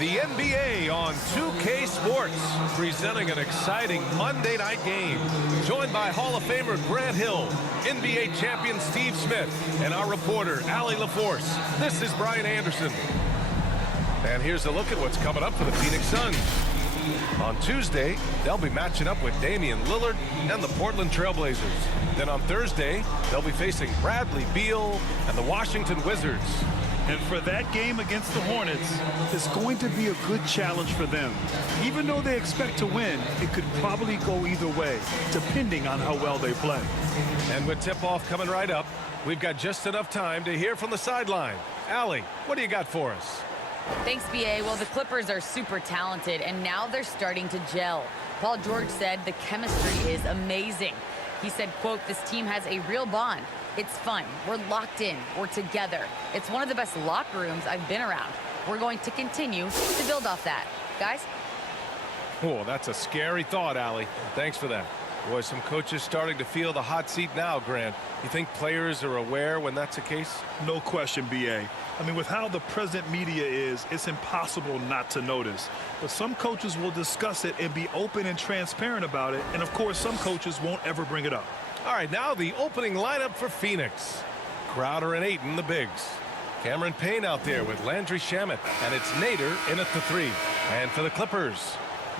The NBA on 2K Sports, presenting an exciting Monday night game. Joined by Hall of Famer Grant Hill, NBA champion Steve Smith, and our reporter, Allie LaForce. This is Brian Anderson. And here's a look at what's coming up for the Phoenix Suns. On Tuesday, they'll be matching up with Damian Lillard and the Portland Trailblazers. Then on Thursday, they'll be facing Bradley Beal and the Washington Wizards. And for that game against the Hornets, it's going to be a good challenge for them. Even though they expect to win, it could probably go either way, depending on how well they play. And with tip-off coming right up, we've got just enough time to hear from the sideline. Allie, what do you got for us? Thanks, B.A. Well, the Clippers are super talented, and now they're starting to gel. Paul George said the chemistry is amazing. He said, quote, "This team has a real bond. It's fun. We're locked in. We're together. It's one of the best locker rooms I've been around. We're going to continue to build off that." Guys? Oh, that's a scary thought, Allie. Thanks for that. Boy, some coaches starting to feel the hot seat now, Grant. You think players are aware when that's the case? No question, B.A. I mean, with how the present media is, it's impossible not to notice. But some coaches will discuss it and be open and transparent about it. And, of course, some coaches won't ever bring it up. All right, now the opening lineup for Phoenix. Crowder and Ayton, the bigs. Cameron Payne out there with Landry Shamet. And it's Nader in at the 3. And for the Clippers,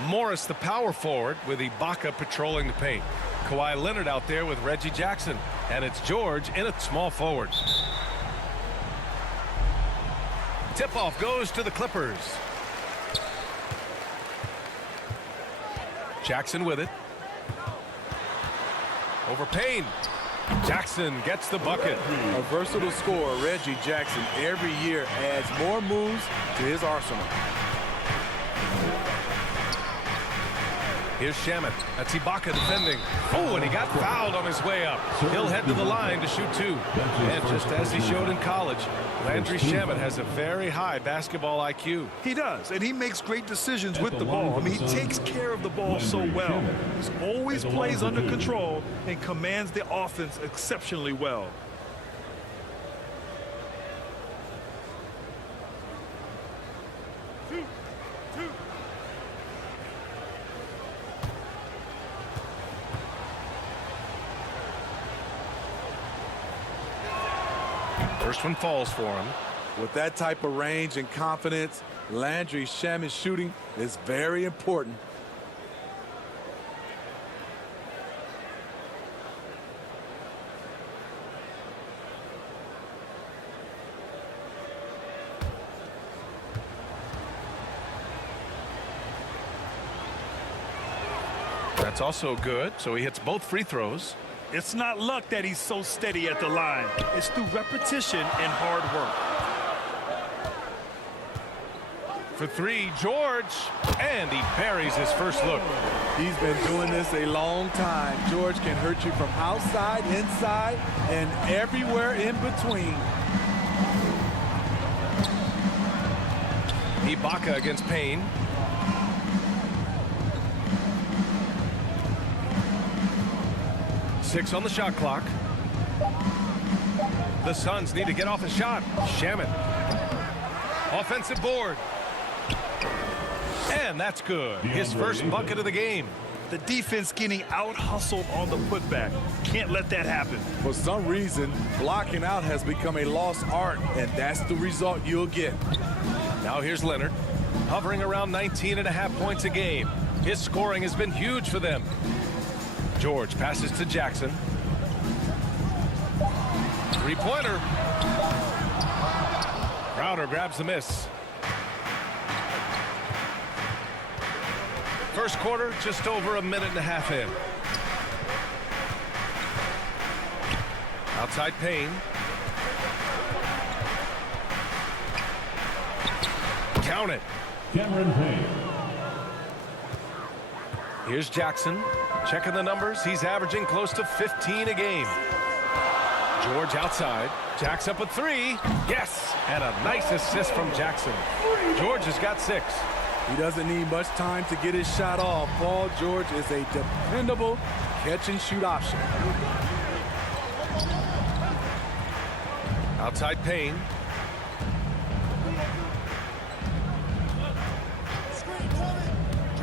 Morris, the power forward, with Ibaka patrolling the paint. Kawhi Leonard out there with Reggie Jackson. And it's George in at small forward. Tip-off goes to the Clippers. Jackson with it. Over Payne. Jackson gets the bucket. A versatile scorer, Reggie Jackson, every year adds more moves to his arsenal. Here's Shamet. That's Ibaka defending. Oh, and he got fouled on his way up. He'll head to the line to shoot 2. And just as he showed in college, Landry Shamet has a very high basketball IQ. He does, and he makes great decisions with the ball. I mean, he takes care of the ball so well. He always plays under control and commands the offense exceptionally well. First one falls for him. With that type of range and confidence, Landry Shamet's shooting is very important. That's also good, so he hits both free throws. It's not luck that he's so steady at the line. It's through repetition and hard work. For 3, George, and he buries his first look. He's been doing this a long time. George can hurt you from outside, inside, and everywhere in between. Ibaka against Payne. Six on the shot clock. The Suns need to get off a shot. Shamet. Offensive board. And that's good. His first bucket of the game. The defense getting out-hustled on the putback. Can't let that happen. For some reason, blocking out has become a lost art, and that's the result you'll get. Now here's Leonard, hovering around 19.5 points a game. His scoring has been huge for them. George passes to Jackson. Three-pointer. Crowder grabs the miss. First quarter, just over a minute and a half in. Outside Payne. Count it. Cameron Payne. Here's Jackson. Checking the numbers. He's averaging close to 15 a game. George outside. Jack's up a 3. Yes! And a nice assist from Jackson. George has got 6. He doesn't need much time to get his shot off. Paul George is a dependable catch-and-shoot option. Outside Payne.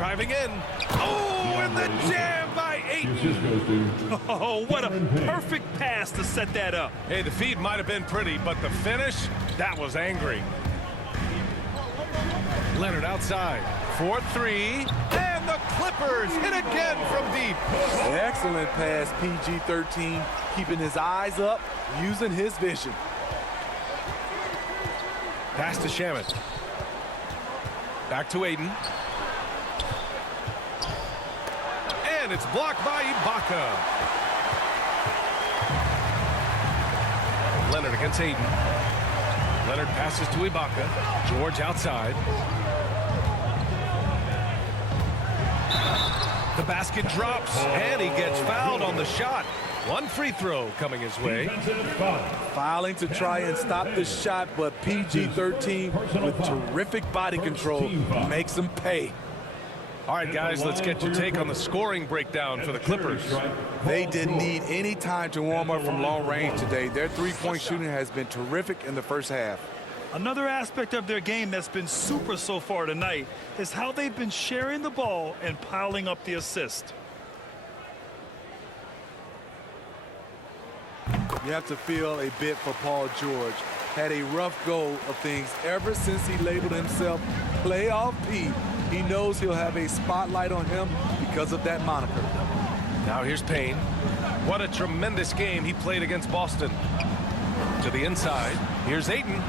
driving in. Oh, and the jam by Ayton. Oh, what a perfect pass to set that up. Hey, the feed might have been pretty, but the finish, that was angry. Leonard outside. 4-3. And the Clippers hit again from deep. Excellent pass, PG-13, keeping his eyes up, using his vision. Pass to Shamet. Back to Ayton. And it's blocked by Ibaka. Leonard against Ayton. Leonard passes to Ibaka. George outside. The basket drops, and he gets fouled on the shot. One free throw coming his way. Fouling to try and stop the shot, but PG-13 with terrific body control makes him pay. All right, guys, let's get your take on the scoring breakdown for the Clippers. They didn't need any time to warm up from long range today. Their three-point shooting has been terrific in the first half. Another aspect of their game that's been super so far tonight is how they've been sharing the ball and piling up the assist. You have to feel a bit for Paul George. Had a rough go of things ever since he labeled himself Playoff P. He knows he'll have a spotlight on him because of that moniker. Now here's Payne. What a tremendous game he played against Boston. To the inside. Here's Ayton.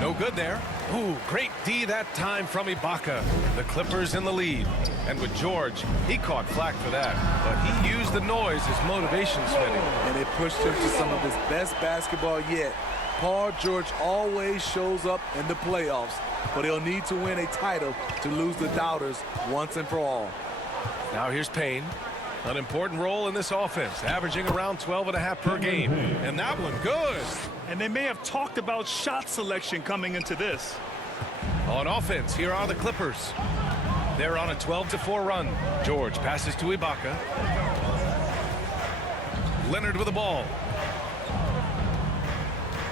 No good there. Ooh, great D that time from Ibaka. The Clippers in the lead. And with George, he caught flack for that. But he used the noise as motivation, Smitty. And it pushed him to some of his best basketball yet. Paul George always shows up in the playoffs, but he'll need to win a title to lose the doubters once and for all. Now here's Payne. An important role in this offense, averaging around 12.5 per game. And that one good. And they may have talked about shot selection coming into this. On offense, here are the Clippers. They're on a 12-4 run. George passes to Ibaka. Leonard with the ball.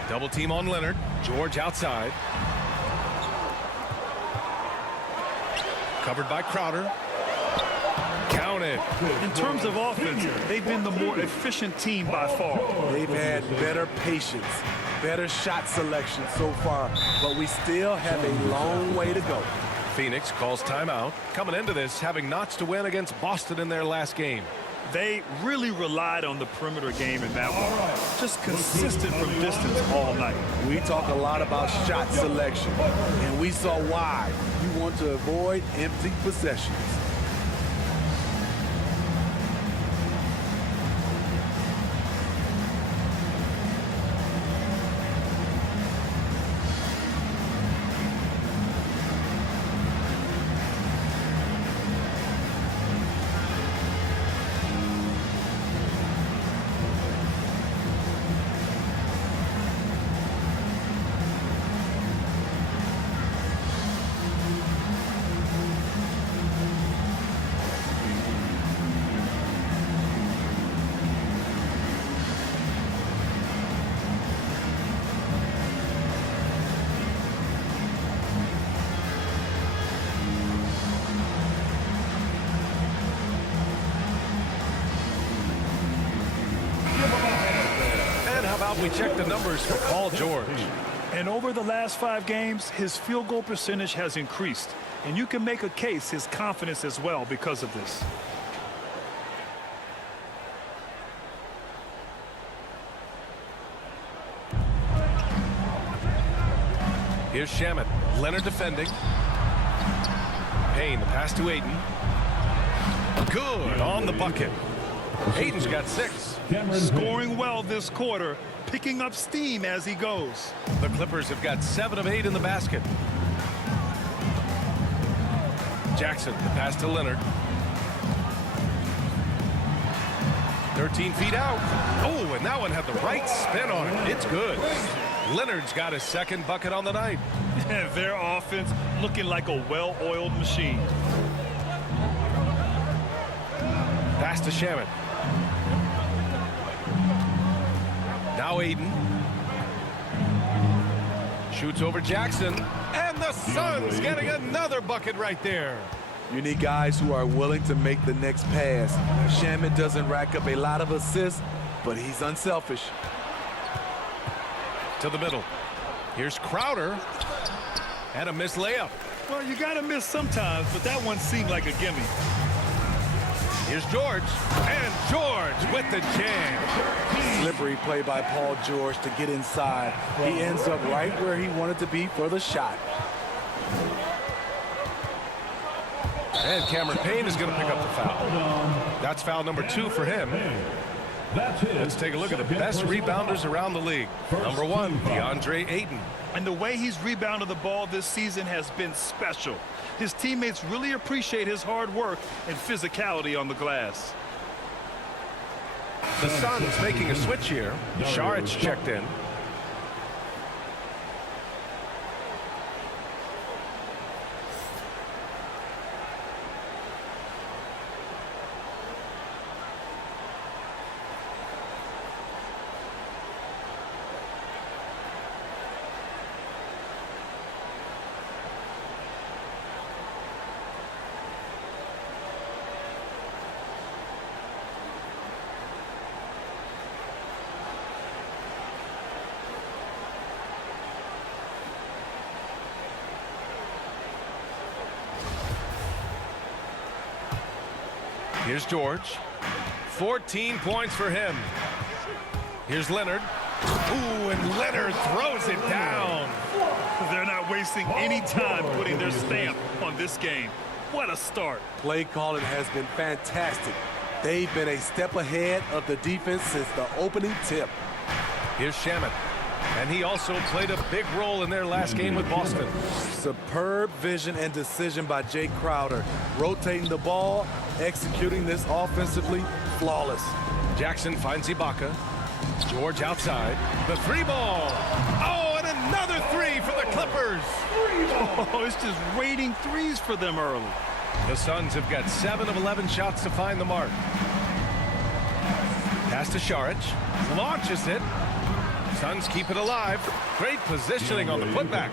Double team on Leonard. George outside. Covered by Crowder. Counted. In terms of offense, they've been the more efficient team by far. They've had better patience, better shot selection so far, but we still have a long way to go. Phoenix calls timeout. Coming into this, having notched to win against Boston in their last game. They really relied on the perimeter game in that one. Just consistent from distance all night. We talk a lot about shot selection, and we saw why. You want to avoid empty possessions. We check the numbers for Paul George. And over the last 5 games, his field goal percentage has increased. And you can make a case his confidence as well because of this. Here's Shamet. Leonard defending. Payne, the pass to Ayton. Good on the bucket. Ayton's got 6. Scoring well this quarter, picking up steam as he goes. The Clippers have got 7 of 8 in the basket. Jackson, the pass to Leonard. 13 feet out. Oh, and that one had the right spin on it. It's good. Leonard's got his 2nd bucket on the night. Their offense looking like a well-oiled machine. Pass to Shamet. Now Ayton. Shoots over Jackson. And the Suns getting another bucket right there. You need guys who are willing to make the next pass. Shamet doesn't rack up a lot of assists, but he's unselfish. To the middle. Here's Crowder. And a missed layup. Well, you got to miss sometimes, but that one seemed like a gimme. Here's George. And George with the jam. Slippery play by Paul George to get inside. He ends up right where he wanted to be for the shot. And Cameron Payne is going to pick up the foul. That's foul number 2 for him. Let's take a look at the best rebounders around the league. Number 1, DeAndre Ayton. And the way he's rebounded the ball this season has been special. His teammates really appreciate his hard work and physicality on the glass. The Suns making a switch here. Saric checked in. Here's George. 14 points for him. Here's Leonard. Ooh, and Leonard throws it down. They're not wasting any time putting their stamp on this game. What a start. Play calling has been fantastic. They've been a step ahead of the defense since the opening tip. Here's Shamet. And he also played a big role in their last game with Boston. Superb vision and decision by Jay Crowder. Rotating the ball, executing this offensively, flawless. Jackson finds Ibaka. George outside. The 3-ball. Oh, and another 3 for the Clippers. Oh, it's just raining threes for them early. The Suns have got 7 of 11 shots to find the mark. Pass to Saric. Launches it. Suns keep it alive. Great positioning on the putback.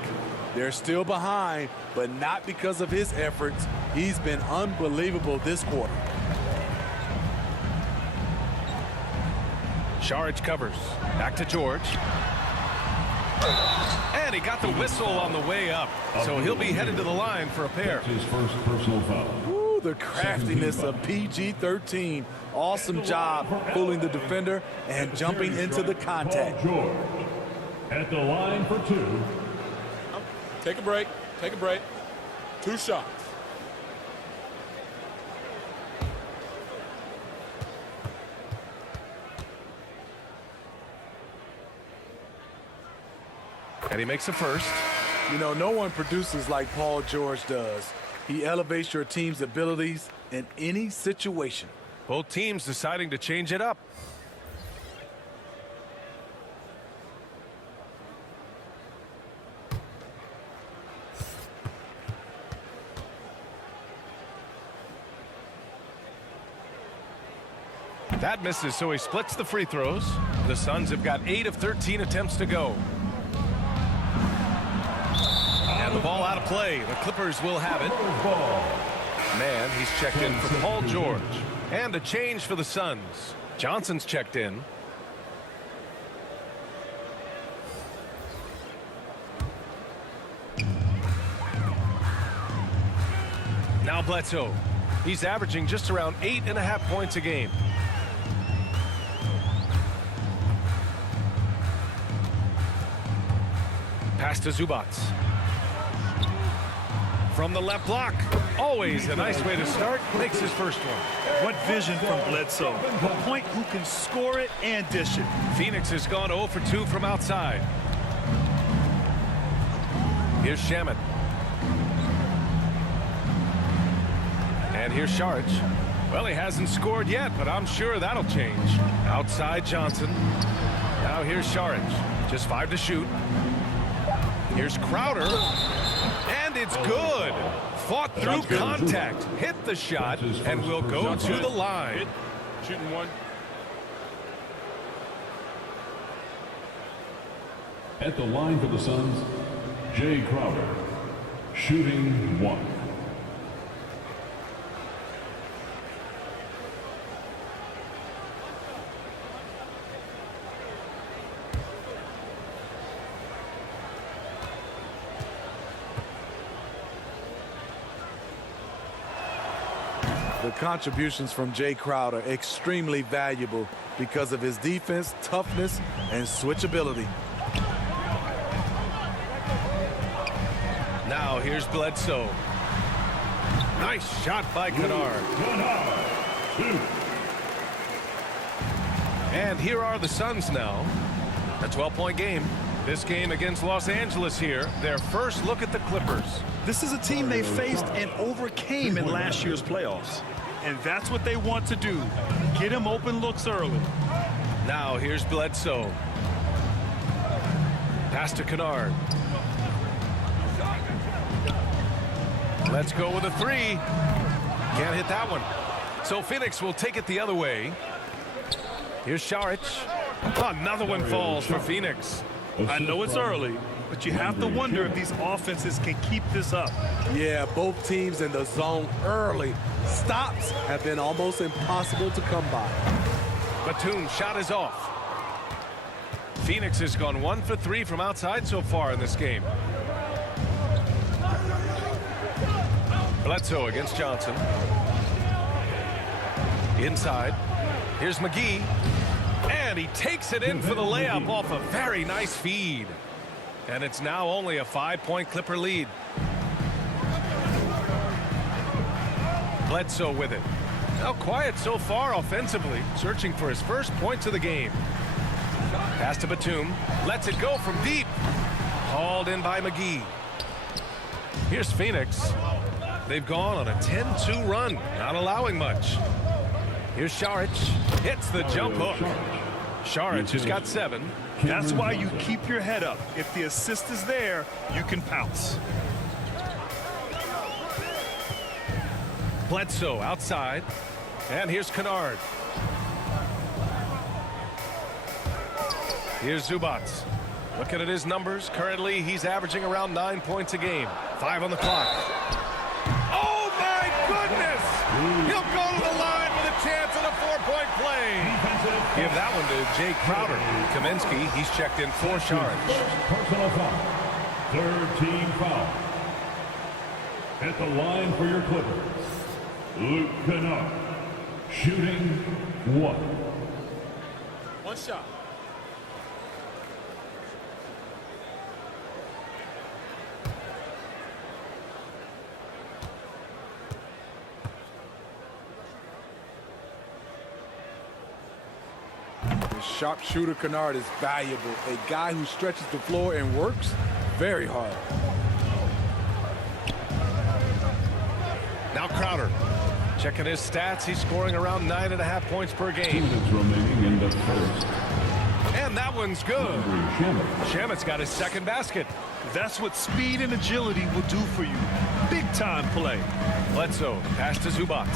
They're still behind, but not because of his efforts. He's been unbelievable this quarter. Saric covers. Back to George. And he got the whistle on the way up. So he'll be headed to the line for a pair. His first personal foul. Ooh, the craftiness of PG-13. Awesome job fooling the defender and jumping into the contact. George at the line for 2. Take a break. Take a break. 2 shots. And he makes a first. You know, no one produces like Paul George does. He elevates your team's abilities in any situation. Both teams deciding to change it up. That misses, so he splits the free throws. The Suns have got 8 of 13 attempts to go. And the ball out of play. The Clippers will have it. Man, he's checked in for Paul George. And a change for the Suns. Johnson's checked in. Now Bledsoe. He's averaging just around 8.5 points a game. Pass to Zubac. From the left block. Always a nice way to start. Makes his first one. What vision from Bledsoe. A point who can score it and dish it. Phoenix has gone 0 for 2 from outside. Here's Shamet. And here's Saric. Well, he hasn't scored yet, but I'm sure that'll change. Outside Johnson. Now here's Saric. Just 5 to shoot. Here's Crowder. And it's good. Fought through contact. Hit the shot and will go to the line. Shooting 1. At the line for the Suns, Jay Crowder, shooting 1. The contributions from Jay Crowder extremely valuable because of his defense, toughness, and switchability. Now here's Bledsoe. Nice shot by Kennard. And here are the Suns now. A 12-point game. This game against Los Angeles here. Their first look at the Clippers. This is a team they faced and overcame in last year's playoffs. And that's what they want to do. Get him open looks early. Now here's Bledsoe. Pass to Kennard. Let's go with a three. Can't hit that one. So Phoenix will take it the other way. Here's Saric. Another one falls for Phoenix. I know it's early, but you have to wonder if these offenses can keep this up. Yeah, both teams in the zone early. Stops have been almost impossible to come by. Batum's shot is off. Phoenix has gone 1 for 3 from outside so far in this game. Bledsoe against Johnson. Inside. Here's McGee. And he takes it in for the layup off a very nice feed. And it's now only a 5-point Clipper lead. Bledsoe with it. Now quiet so far offensively, searching for his first points of the game. Pass to Batum. Lets it go from deep. Hauled in by McGee. Here's Phoenix. They've gone on a 10-2 run, not allowing much. Here's Saric. Hits the jump hook. Saric has got 7. That's why you keep your head up. If the assist is there, you can pounce. Bledsoe outside. And here's Kennard. Here's Zubac. Looking at his numbers, currently he's averaging around 9 points a game. 5 on the clock. Oh my goodness! He'll go to the line with a chance at a 4-point play. Give that one to Jay Crowder. Kaminsky, he's checked in for Saric. Personal foul. Third team foul. At the line for your Clippers, Luke Kennard. Shooting 1. One shot. Sharpshooter Kennard is valuable. A guy who stretches the floor and works very hard. Now Crowder. Checking his stats, he's scoring around 9.5 points per 2 game. minutes remaining in the first. And that one's good. Shamet. Shamet's got his second basket. That's what speed and agility will do for you. Big time play. Bledsoe, pass to Zubac.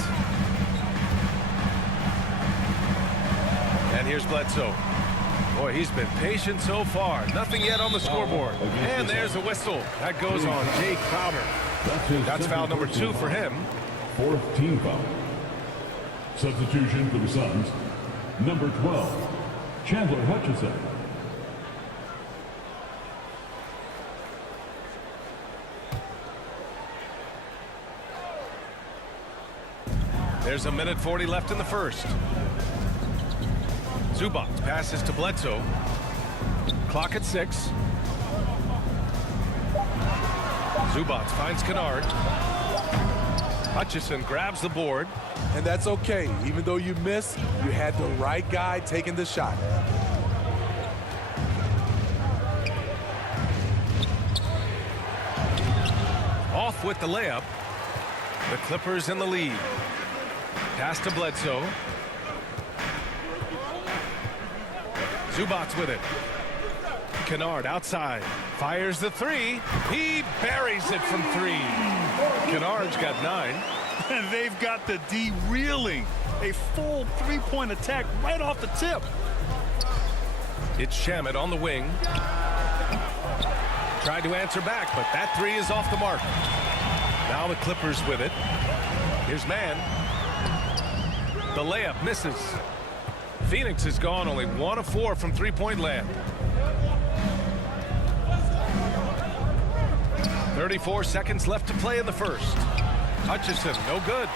And here's Bledsoe. Boy, he's been patient so far. Nothing yet on the scoreboard. And there's a whistle. That goes on Jay Crowder. That's foul number 2 for him. 4th team foul. Substitution for the Suns. Number 12, Chandler Hutchison. There's a minute 40 left in the first. Zubac passes to Bledsoe. Clock at 6. Zubac finds Kennard. Hutchison grabs the board. And that's okay. Even though you missed, you had the right guy taking the shot. Off with the layup. The Clippers in the lead. Pass to Bledsoe. Zubac with it. Kennard outside. Fires the 3. He buries it from 3. Kennard's got 9. And they've got the D reeling. A full 3-point attack right off the tip. It's Shamet on the wing. Tried to answer back, but that 3 is off the mark. Now the Clippers with it. Here's Mann. The layup misses. Phoenix has gone only 1 of 4 from 3-point land. 34 seconds left to play in the first. Hutchison, no good.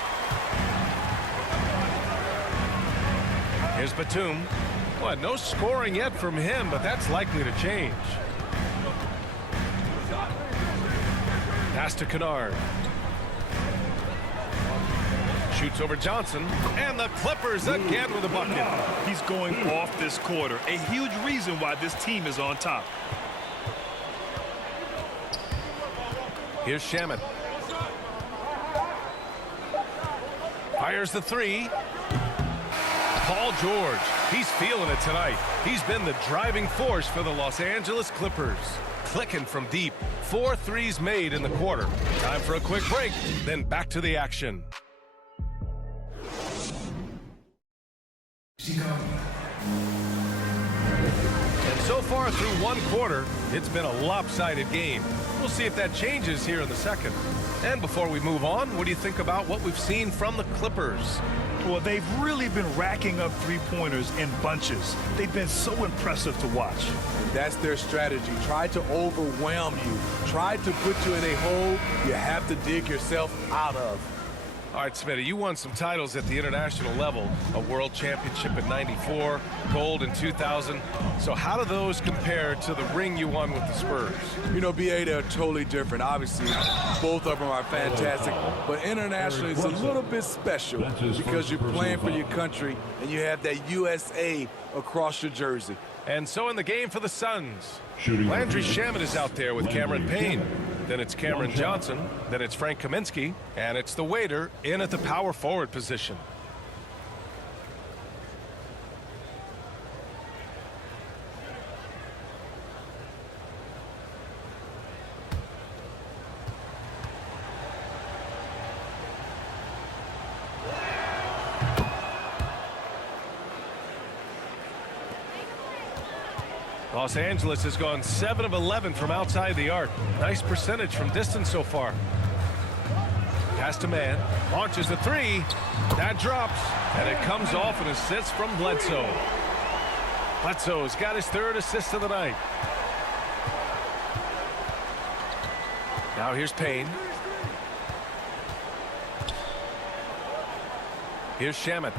Here's Batum. Well, no scoring yet from him, but that's likely to change. Pass to Kennard. Shoots over Johnson, and the Clippers again with a bucket. He's going off this quarter. A huge reason why this team is on top. Here's Shamet. Fires the three. Paul George, he's feeling it tonight. He's been the driving force for the Los Angeles Clippers. Clicking from deep. 4 threes made in the quarter. Time for a quick break, then back to the action. And so far through one quarter, it's been a lopsided game. We'll see if that changes here in the second. And before we move on, what do you think about what we've seen from the Clippers? Well, they've really been racking up three-pointers in bunches. They've been so impressive to watch. And that's their strategy. Try to overwhelm you. Try to put you in a hole you have to dig yourself out of. All right, Smitty, you won some titles at the international level, a world championship in '94, gold in 2000. So how do those compare to the ring you won with the Spurs? You know, BA, they're totally different. Obviously, both of them are fantastic, but internationally it's a little bit special because you're playing for your country and you have that USA across your jersey. And so in the game for the Suns, Landry Shamet is out there with Cameron Payne. Then it's Cameron Johnson. Then it's Frank Kaminsky. And it's the waiter in at the power forward position. Los Angeles has gone 7 of 11 from outside the arc. Nice percentage from distance so far. Pass to man. Launches the three. That drops. And it comes off an assist from Bledsoe. Bledsoe's got his 3rd assist of the night. Now here's Payne. Here's Shamet.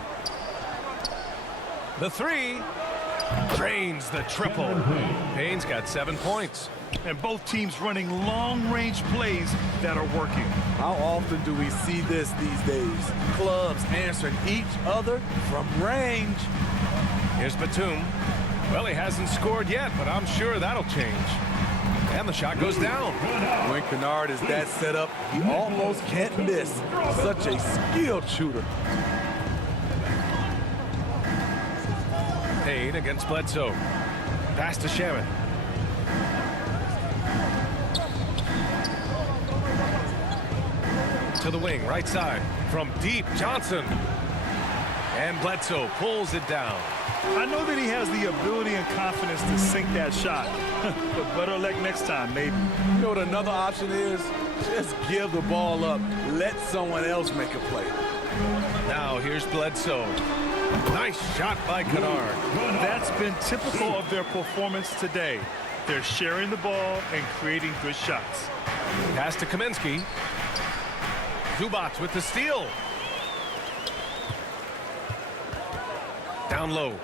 The three. Drains the triple. Payne's got 7 points. And both teams running long-range plays that are working. How often do we see this these days? Clubs answering each other from range. Here's Batum. Well, he hasn't scored yet, but I'm sure that'll change. And the shot goes down. When Kennard is that set up, he almost can't miss. Such a skilled shooter. Payne against Bledsoe. Pass to Shamet. To the wing, right side. From deep, Johnson. And Bledsoe pulls it down. I know that he has the ability and confidence to sink that shot. But better luck next time, maybe. You know what another option is? Just give the ball up. Let someone else make a play. Now here's Bledsoe. Nice shot by Kennard. That's been typical of their performance today. They're sharing the ball and creating good shots. Pass to Kaminsky. Zubac with the steal. Down low.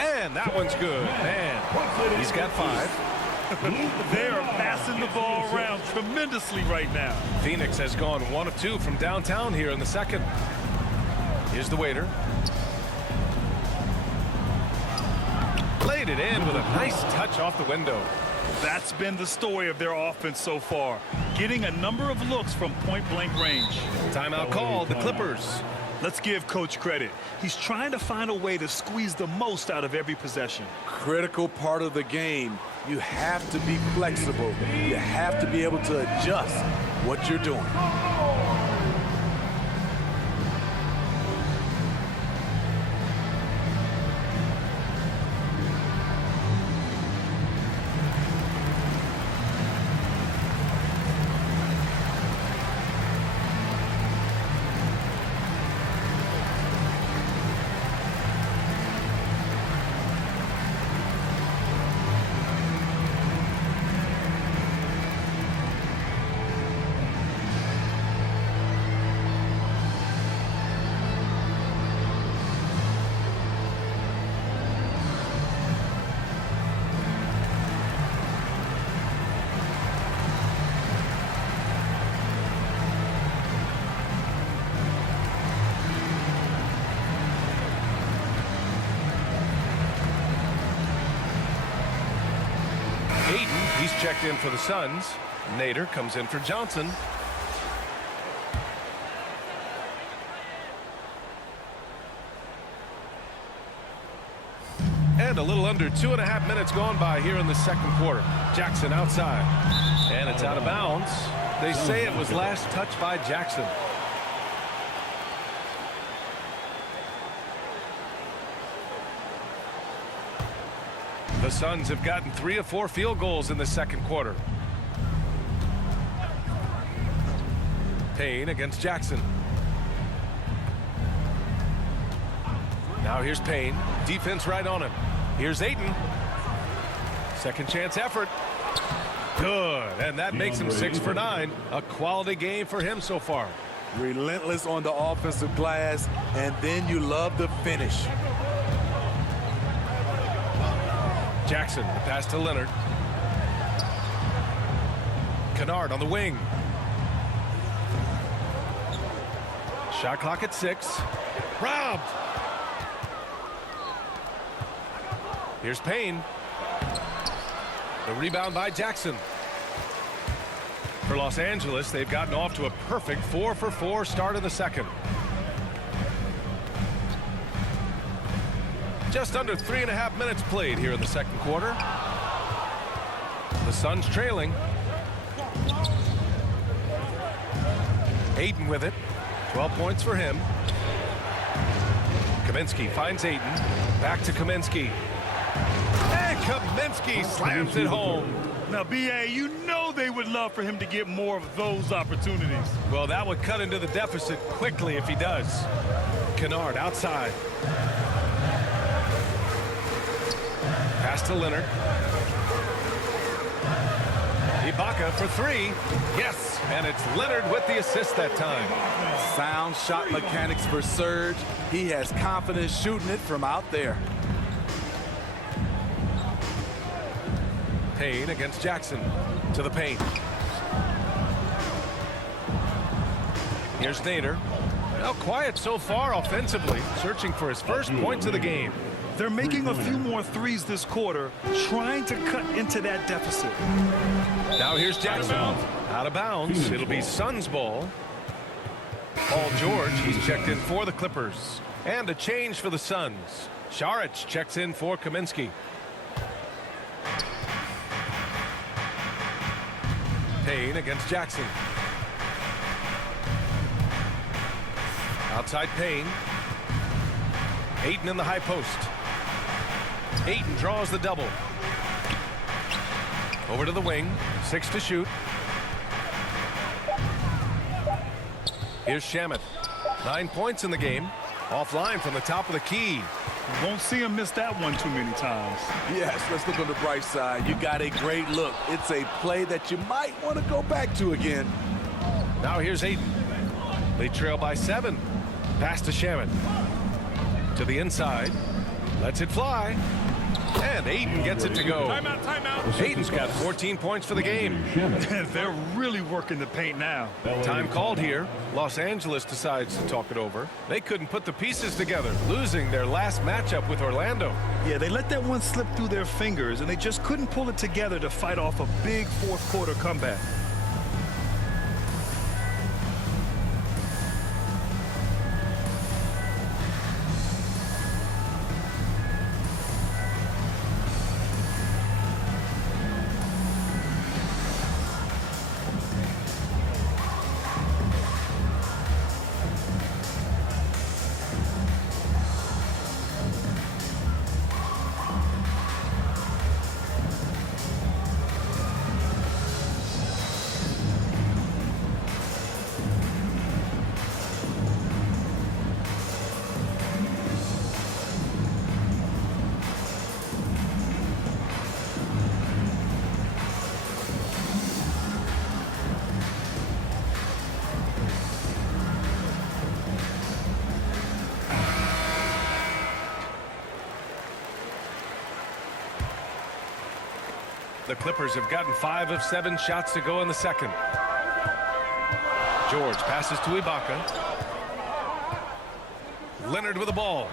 And that one's good. Man, he's got 5. They are passing the ball around tremendously right now. Phoenix has gone 1 of 2 from downtown here in the second. Here's the waiter. Laid it in with a nice touch off the window. That's been the story of their offense so far. Getting a number of looks from point-blank range. Timeout called, the Clippers. Let's give Coach credit. He's trying to find a way to squeeze the most out of every possession. Critical part of the game. You have to be flexible. You have to be able to adjust what you're doing. He's checked in for the Suns. Nader comes in for Johnson. And a little under 2.5 minutes gone by here in the second quarter. Jackson outside. And it's out of bounds. They say it was last touched by Jackson. The Suns have gotten 3 of 4 field goals in the second quarter. Payne against Jackson. Now here's Payne. Defense right on him. Here's Ayton. Second chance effort. Good. And that makes him 6 for 9. A quality game for him so far. Relentless on the offensive glass, and then you love the finish. Jackson, the pass to Leonard. Kennard on the wing. Shot clock at 6. Robbed. Here's Payne. The rebound by Jackson. For Los Angeles, they've gotten off to a perfect 4 for 4 start in the second. Just under 3.5 minutes played here in the second quarter. The Suns trailing. Ayton with it. 12 points for him. Kaminsky finds Ayton. Back to Kaminsky. And Kaminsky slams it home. Now, B.A., you know they would love for him to get more of those opportunities. Well, that would cut into the deficit quickly if he does. Kennard outside. Pass to Leonard. Ibaka for 3. Yes, and it's Leonard with the assist that time. Sound shot mechanics for Serge. He has confidence shooting it from out there. Payne against Jackson. To the paint. Here's Nader. Well, quiet so far offensively. Searching for his first points of the game. They're making a few more threes this quarter, trying to cut into that deficit. Now here's Jackson. Out of bounds. It'll be Suns ball. Paul George, he's checked in for the Clippers. And a change for the Suns. Saric checks in for Kaminsky. Payne against Jackson. Outside Payne. Ayton in the high post. Ayton draws the double. Over to the wing. 6 to shoot. Here's Shamet. 9 points in the game. Offline from the top of the key. Won't see him miss that one too many times. Yes, let's look on the bright side. You got a great look. It's a play that you might want to go back to again. Now here's Ayton. They trail by 7. Pass to Shamet. To the inside. Lets it fly. And Ayton gets it to go. Timeout, timeout. Ayton's got 14 points for the game. They're really working the paint now. Time called here. Los Angeles decides to talk it over. They couldn't put the pieces together, losing their last matchup with Orlando. Yeah, they let that one slip through their fingers, and they just couldn't pull it together to fight off a big fourth quarter comeback. The Clippers have gotten 5 of 7 shots to go in the second. George passes to Ibaka. Leonard with the ball.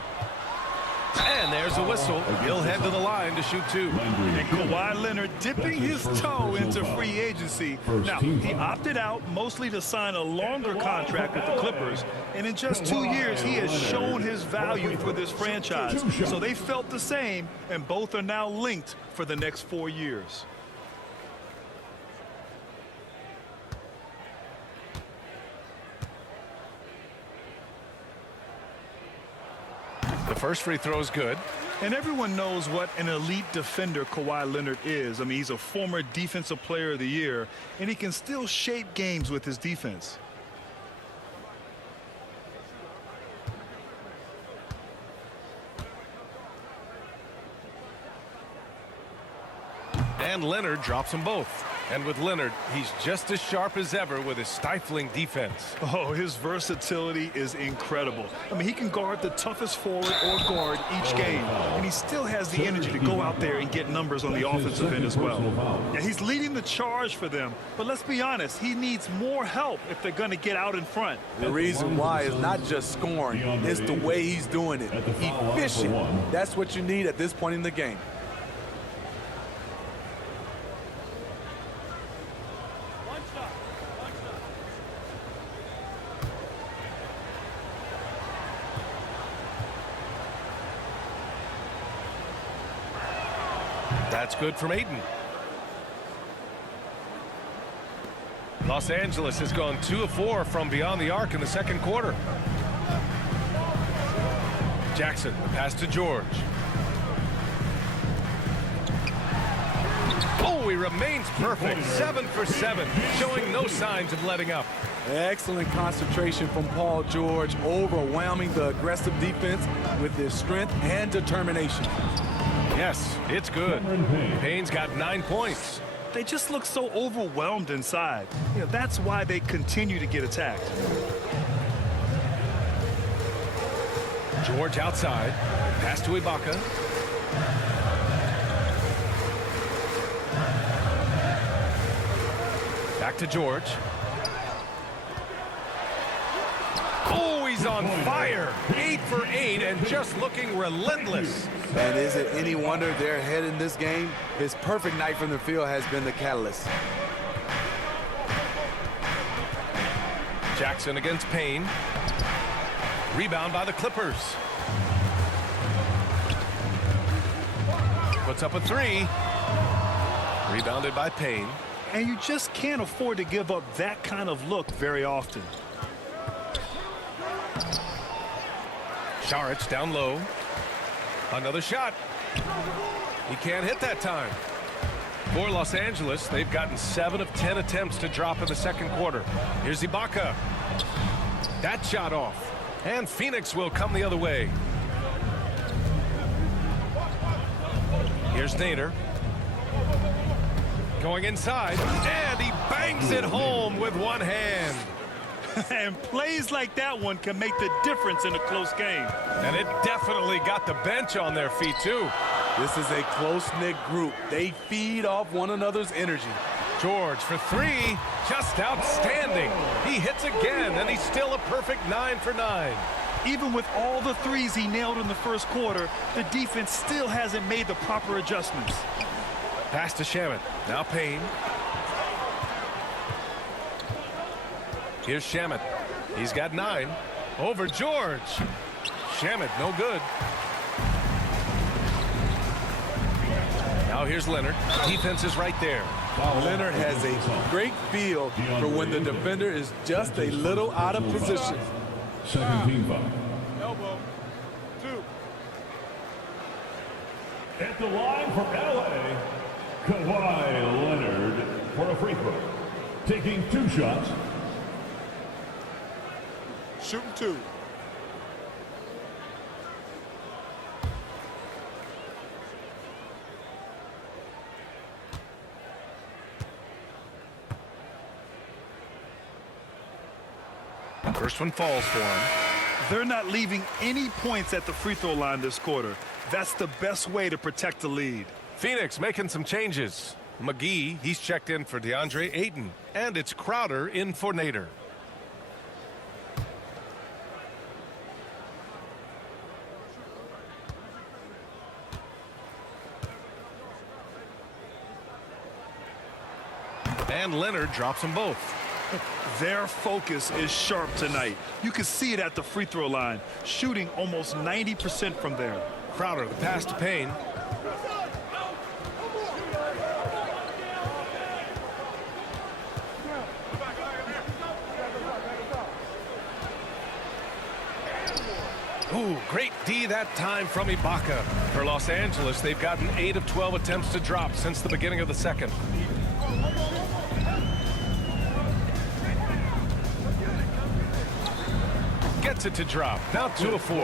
And there's a whistle. He'll head to the line to shoot two. And Kawhi Leonard dipping his toe into free agency. Now, he opted out mostly to sign a longer contract with the Clippers. And in just 2 years, he has shown his value for this franchise. So they felt the same, and both are now linked for the next 4 years. The first free throw is good. And everyone knows what an elite defender Kawhi Leonard is. I mean, he's a former Defensive Player of the Year, and he can still shape games with his defense. And Leonard drops them both. And with Leonard, he's just as sharp as ever with his stifling defense. Oh, his versatility is incredible. I mean, he can guard the toughest forward or guard each game, and he still has the energy to go out there and get numbers on the offensive end as well. Yeah, he's leading the charge for them, but let's be honest, he needs more help if they're going to get out in front. The reason why is not just scoring, it's the way he's doing it. Efficient. That's what you need at this point in the game. That's good from Ayton. Los Angeles has gone 2 of 4 from beyond the arc in the second quarter. Jackson, the pass to George. Oh, he remains perfect. 7 for 7, showing no signs of letting up. Excellent concentration from Paul George, overwhelming the aggressive defense with his strength and determination. Yes, it's good. Payne's got 9 points. They just look so overwhelmed inside. You know, that's why they continue to get attacked. George outside. Pass to Ibaka. Back to George. Oh, he's on fire. 8 for 8 and just looking relentless. And is it any wonder they're ahead in this game? His perfect night from the field has been the catalyst. Jackson against Payne. Rebound by the Clippers. Puts up a 3. Rebounded by Payne. And you just can't afford to give up that kind of look very often. Saric down low. Another shot. He can't hit that time. For Los Angeles, they've gotten 7 of 10 attempts to drop in the second quarter. Here's Ibaka. That shot off. And Phoenix will come the other way. Here's Nader. Going inside. And he bangs it home with one hand. And plays like that one can make the difference in a close game. And it definitely got the bench on their feet, too. This is a close-knit group. They feed off one another's energy. George for 3, just outstanding. He hits again, and he's still a perfect 9 for 9. Even with all the threes he nailed in the first quarter, the defense still hasn't made the proper adjustments. Pass to Shamet. Now Payne. Here's Shamet. He's got 9. Over George. Shamet, no good. Now here's Leonard. Defense is right there. Leonard has a great feel for when the defender is just a little out of position. Second team foul. Elbow. 2. At the line for LA, Kawhi Leonard for a free throw. Taking 2 shots. Shooting 2. First one falls for him. They're not leaving any points at the free throw line this quarter. That's the best way to protect the lead. Phoenix making some changes. McGee, he's checked in for DeAndre Ayton. And it's Crowder in for Nader. And Leonard drops them both. Their focus is sharp tonight. You can see it at the free throw line, shooting almost 90% from there. Crowder, the pass to Payne. Ooh, great D that time from Ibaka. For Los Angeles, they've gotten 8 of 12 attempts to drop since the beginning of the second. Gets it to drop. Now 2 of 4.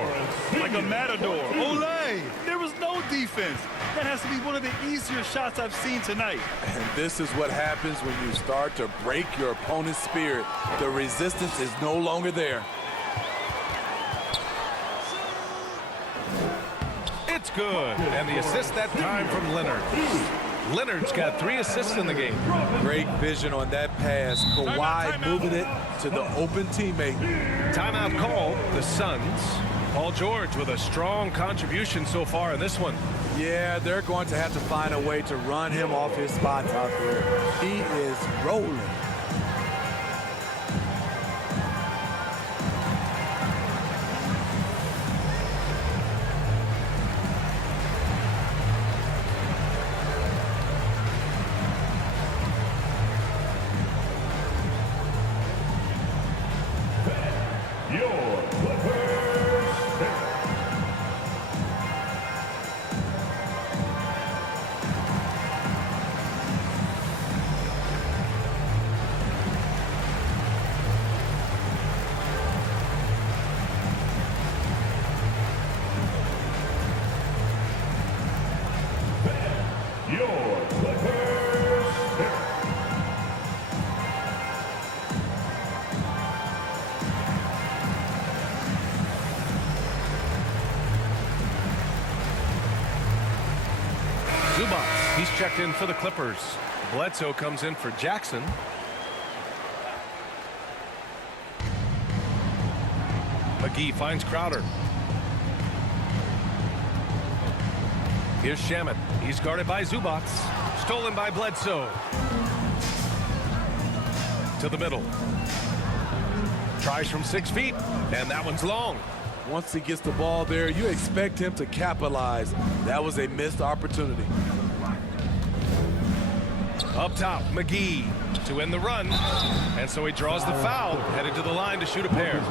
Like a matador. Olay! There was no defense. That has to be one of the easier shots I've seen tonight. And this is what happens when you start to break your opponent's spirit. The resistance is no longer there. It's good. And the assist that time from Leonard. Leonard's got 3 assists in the game. Great vision on that pass. Kawhi moving it to the open teammate. Timeout call, the Suns. Paul George with a strong contribution so far in this one. Yeah, they're going to have to find a way to run him off his spots out there. He is rolling. Zubac, he's checked in for the Clippers. Bledsoe comes in for Jackson. McGee finds Crowder. Here's Shamet. He's guarded by Zubac. Stolen by Bledsoe. To the middle. Tries from 6 feet, and that one's long. Once he gets the ball there, you expect him to capitalize. That was a missed opportunity. Up top, McGee to end the run. And so he draws the foul, headed to the line to shoot a pair.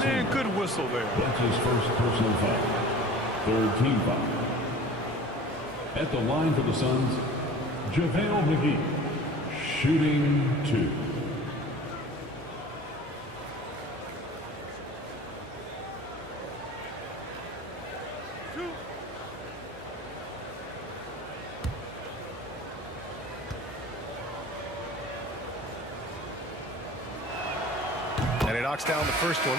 Man, good whistle there. That's his first personal foul. Third team foul. At the line for the Suns, JaVale McGee, shooting 2. And he knocks down the first one.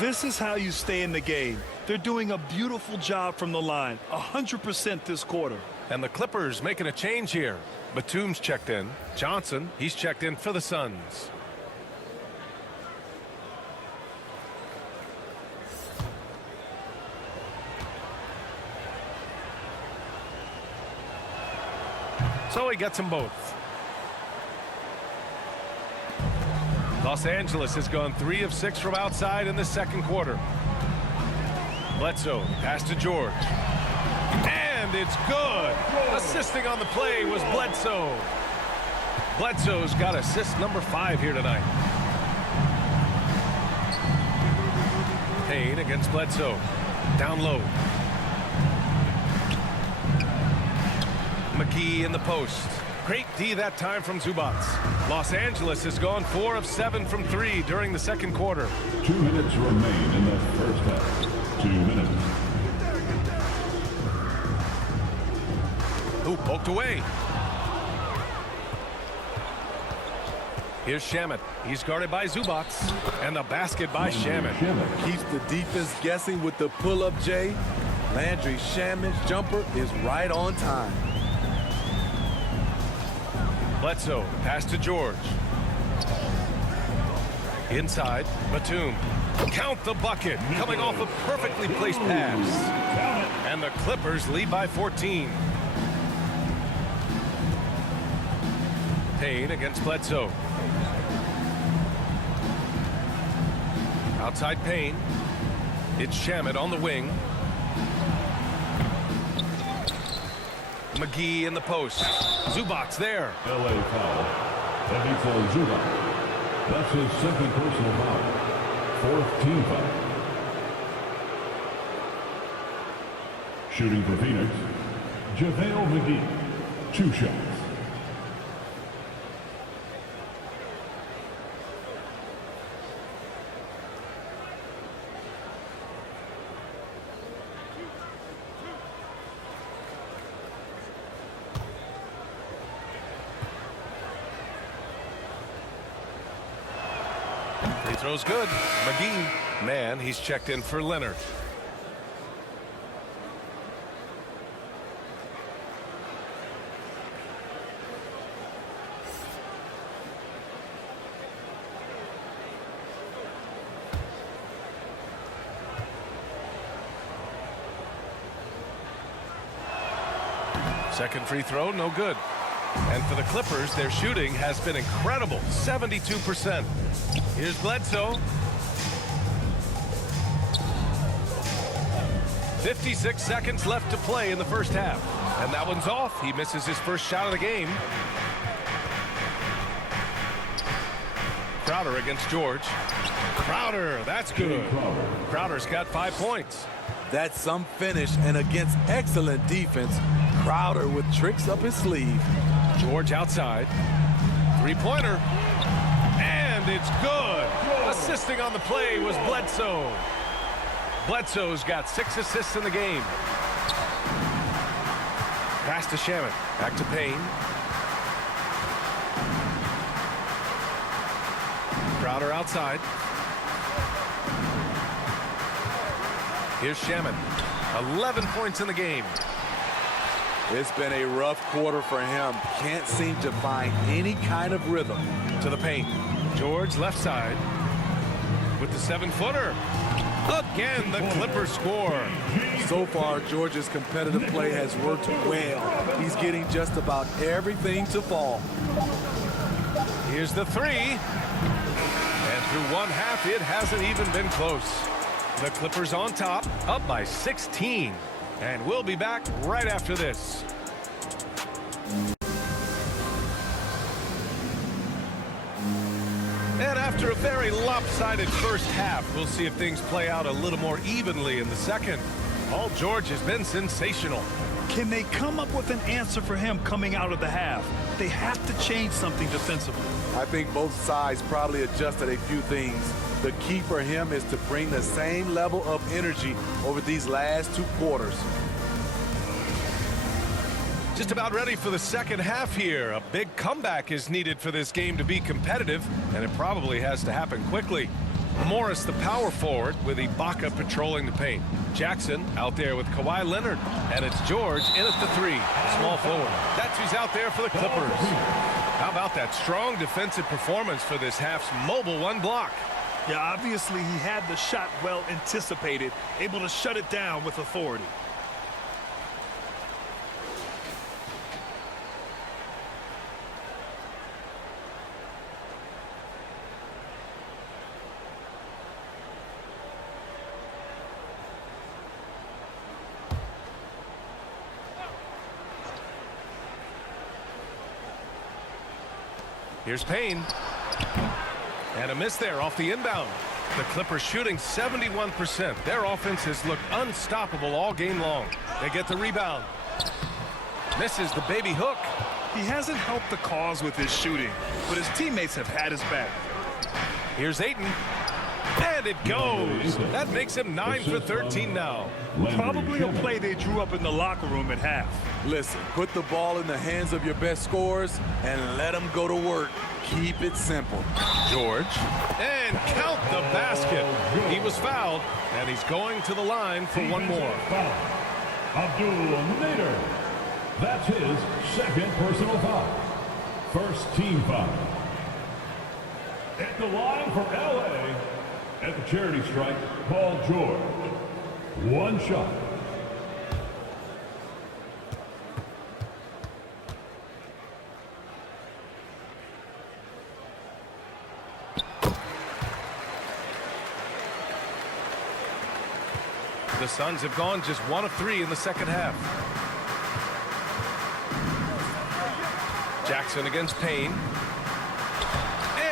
This is how you stay in the game. They're doing a beautiful job from the line, 100% this quarter. And the Clippers making a change here. Batum's checked in. Johnson, he's checked in for the Suns. So he gets them both. Los Angeles has gone 3 of 6 from outside in the second quarter. Bledsoe, pass to George. And it's good. Assisting on the play was Bledsoe. Bledsoe's got assist number 5 here tonight. Payne against Bledsoe. Down low. McGee in the post. Great D that time from Zubac. Los Angeles has gone 4 of 7 from 3 during the second quarter. 2 minutes remain in the first half. 2 minutes. Ooh, poked away. Here's Shamet. He's guarded by Zubac. And the basket by Shamet. Keeps the defense guessing with the pull-up J. Landry Shamet's jumper is right on time. Bledsoe, pass to George. Inside, Batum. Count the bucket, coming off a perfectly placed pass. And the Clippers lead by 14. Payne against Bledsoe. Outside Payne. It's Shamet on the wing. McGee in the post. Zubac's there. LA foul. Heavy for Zubac. That's his second personal foul. Fourth team foul. Shooting for Phoenix, JaVale McGee. 2 shots. Free throw's good. McGee. Man, he's checked in for Leonard. Second free throw, no good. And for the Clippers, their shooting has been incredible, 72%. Here's Bledsoe. 56 seconds left to play in the first half. And that one's off. He misses his first shot of the game. Crowder against George. Crowder, that's good. Crowder's got 5 points. That's some finish, and against excellent defense, Crowder with tricks up his sleeve. George outside. Three-pointer. And it's good. Assisting on the play was Bledsoe. Bledsoe's got 6 assists in the game. Pass to Shamet. Back to Payne. Crowder outside. Here's Shamet. 11 points in the game. It's been a rough quarter for him. Can't seem to find any kind of rhythm. To the paint. George left side. With the 7-footer. Again, the Clippers score. So far, George's competitive play has worked well. He's getting just about everything to fall. Here's the 3. And through one half, it hasn't even been close. The Clippers on top, up by 16. And we'll be back right after this. And after a very lopsided first half, we'll see if things play out a little more evenly in the second. Paul George has been sensational. Can they come up with an answer for him coming out of the half? They have to change something defensively. I think both sides probably adjusted a few things. The key for him is to bring the same level of energy over these last 2 quarters. Just about ready for the second half here. A big comeback is needed for this game to be competitive, and it probably has to happen quickly. Morris, the power forward, with Ibaka patrolling the paint. Jackson out there with Kawhi Leonard, and it's George in at the 3. Small forward. That's who's out there for the Clippers. How about that strong defensive performance for this half's mobile 1 block? Yeah, obviously he had the shot well anticipated, able to shut it down with authority. Here's Payne. And a miss there off the inbound. The Clippers shooting 71%. Their offense has looked unstoppable all game long. They get the rebound. Misses the baby hook. He hasn't helped the cause with his shooting, but his teammates have had his back. Here's Ayton. And it goes. That makes him 9 for 13 now. Probably a play they drew up in the locker room at half. Listen, put the ball in the hands of your best scorers and let them go to work. Keep it simple. George. And count the basket. He was fouled, and he's going to the line for one more. Abdul Nader. That's his second personal foul. First team foul. At the line for LA, at the charity stripe, Paul George. 1 shot. The Suns have gone just 1 of 3 in the second half. Jackson against Payne.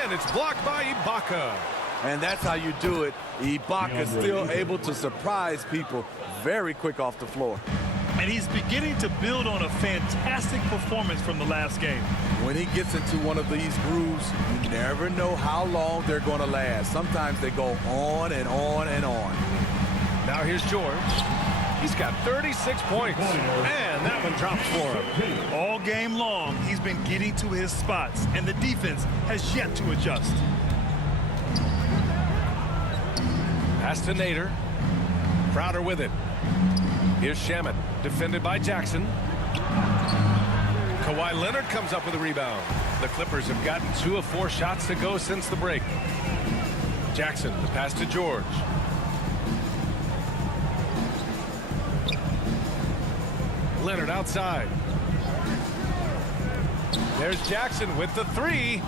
And it's blocked by Ibaka. And that's how you do it. Ibaka still able to surprise people very quick off the floor. And he's beginning to build on a fantastic performance from the last game. When he gets into one of these grooves, you never know how long they're going to last. Sometimes they go on and on and on. Now here's George. He's got 36 points. And that one drops for him. All game long, he's been getting to his spots, and the defense has yet to adjust. Pass to Nader. Crowder with it. Here's Shamet, defended by Jackson. Kawhi Leonard comes up with a rebound. The Clippers have gotten 2 of 4 shots to go since the break. Jackson, the pass to George. Leonard outside. There's Jackson with the 3.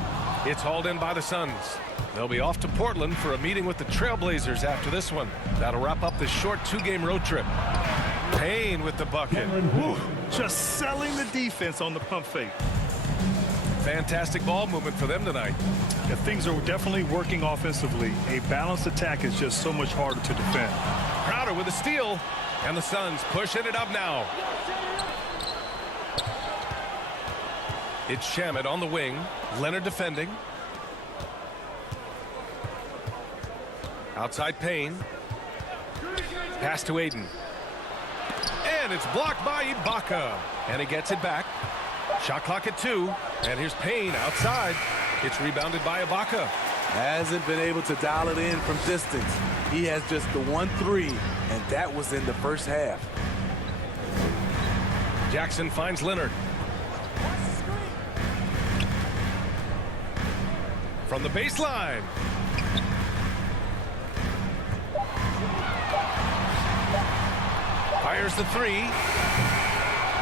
It's hauled in by the Suns. They'll be off to Portland for a meeting with the Trailblazers after this one. That'll wrap up this short 2-game road trip. Payne with the bucket. Just selling the defense on the pump fake. Fantastic ball movement for them tonight. Yeah, things are definitely working offensively. A balanced attack is just so much harder to defend. Crowder with a steal. And the Suns pushing it up now. It's Shamet on the wing. Leonard defending. Outside Payne. Pass to Aiden. And it's blocked by Ibaka. And he gets it back. Shot clock at 2. And here's Payne outside. It's rebounded by Ibaka. Hasn't been able to dial it in from distance. He has just the 1-3, and that was in the first half. Jackson finds Leonard. From the baseline. Fires the 3.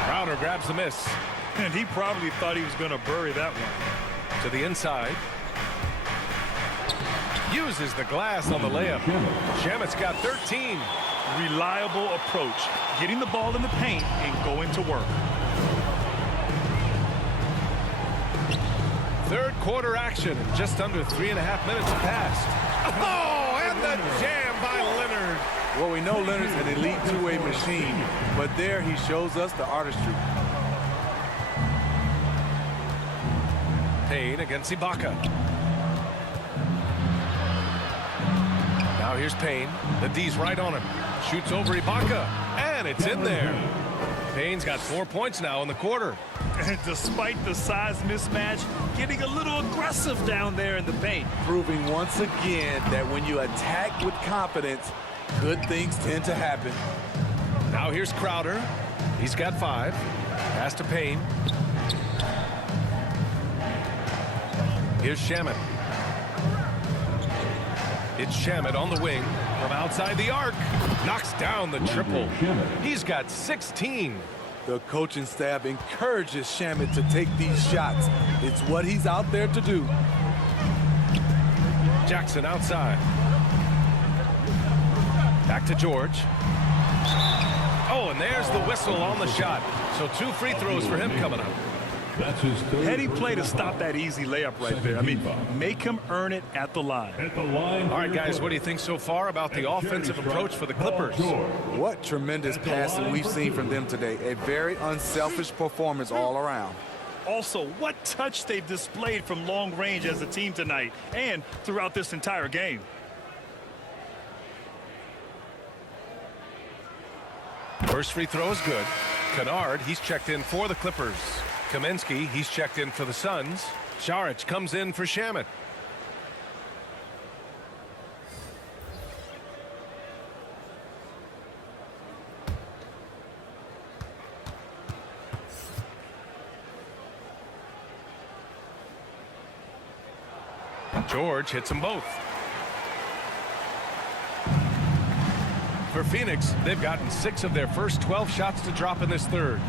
Crowder grabs the miss. And he probably thought he was going to bury that one. To the inside. Uses the glass on the layup. Shamet's got 13. Reliable approach. Getting the ball in the paint and going to work. Third quarter action. Just under 3.5 minutes have passed. Oh, and the jam by Leonard. Well, we know Leonard's an elite two-way machine, but there he shows us the artistry. Payne against Ibaka. Now here's Payne. The D's right on him. Shoots over Ibaka. And it's in there. Payne's got 4 points now in the quarter. And despite the size mismatch, getting a little aggressive down there in the paint. Proving once again that when you attack with confidence, good things tend to happen. Now here's Crowder. He's got 5. Pass to Payne. Here's Shamet. It's Shamet on the wing from outside the arc. Knocks down the triple. He's got 16. The coaching staff encourages Shamet to take these shots. It's what he's out there to do. Jackson outside. Back to George. Oh, and there's the whistle on the shot. So 2 free throws for him coming up. That's his third. Heady play to stop that easy layup right there. I mean, make him earn it at the line. At the line. All right, guys, what do you think so far about the offensive approach for the Clippers? What tremendous passing we've seen from them today. A very unselfish performance all around. Also, what touch they've displayed from long range as a team tonight and throughout this entire game. First free throw is good. Kennard, he's checked in for the Clippers. Kaminsky, he's checked in for the Suns. Saric comes in for Shamet. George hits them both. For Phoenix, they've gotten 6 of their first 12 shots to drop in this third.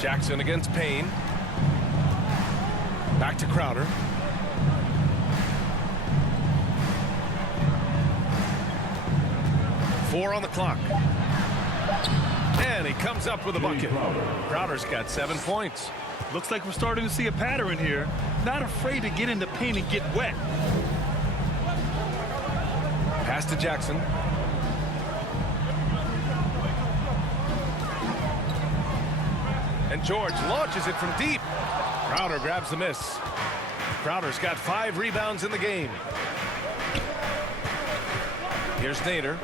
Jackson against Payne. Back to Crowder. 4 on the clock. And he comes up with a bucket. Crowder's got 7 points. Looks like we're starting to see a pattern here. Not afraid to get in the paint and get wet. Pass to Jackson. And George launches it from deep. Crowder grabs the miss. Crowder's got 5 rebounds in the game. Here's Nader.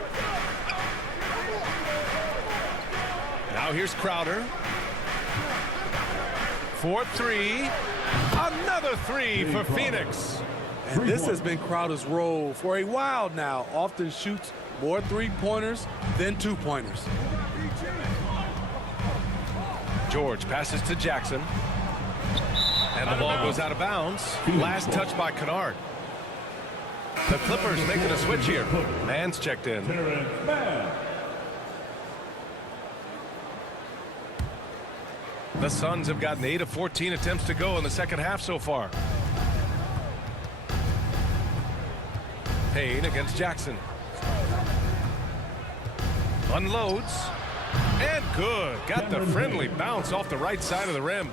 Now here's Crowder. 4-3. Another 3 for Phoenix. And this has been Crowder's role for a while now. Often shoots more three-pointers than two-pointers. George passes to Jackson. And the ball goes out of bounds. Last touch by Kennard. The Clippers making a switch here. Mann's checked in. The Suns have gotten 8 of 14 attempts to go in the second half so far. Payne against Jackson. Unloads. And good. Got the friendly bounce off the right side of the rim.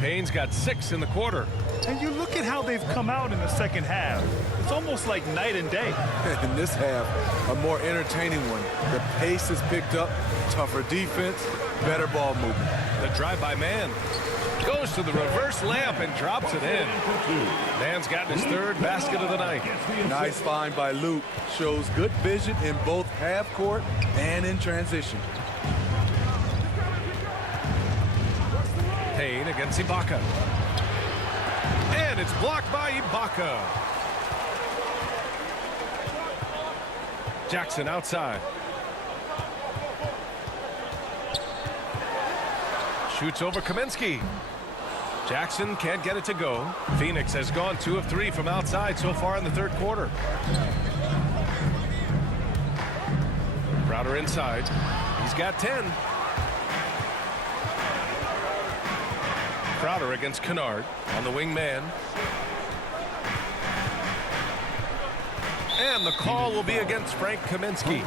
Payne's got 6 in the quarter. And you look at how they've come out in the second half. It's almost like night and day. In this half, a more entertaining one. The pace is picked up, tougher defense, better ball movement. The drive by Mann. Goes to the reverse layup and drops it in. Mann's gotten his 3rd basket of the night. Nice find by Luke. Shows good vision in both half court and in transition. Payne against Ibaka. And it's blocked by Ibaka. Jackson outside. Shoots over Kaminsky. Jackson can't get it to go. Phoenix has gone 2 of 3 from outside so far in the 3rd quarter. Crowder inside. He's got 10. Crowder against Kennard on the wing man. And the call will be against Frank Kaminsky.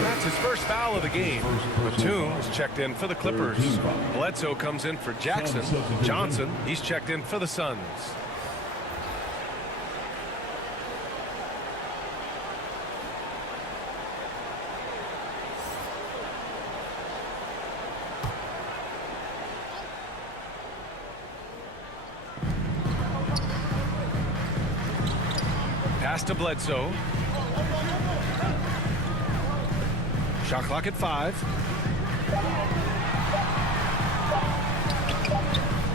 That's his first foul of the game. Batum is checked in for the Clippers. Bledsoe comes in for Jackson. Johnson, he's checked in for the Suns. Pass to Bledsoe. Shot clock at 5.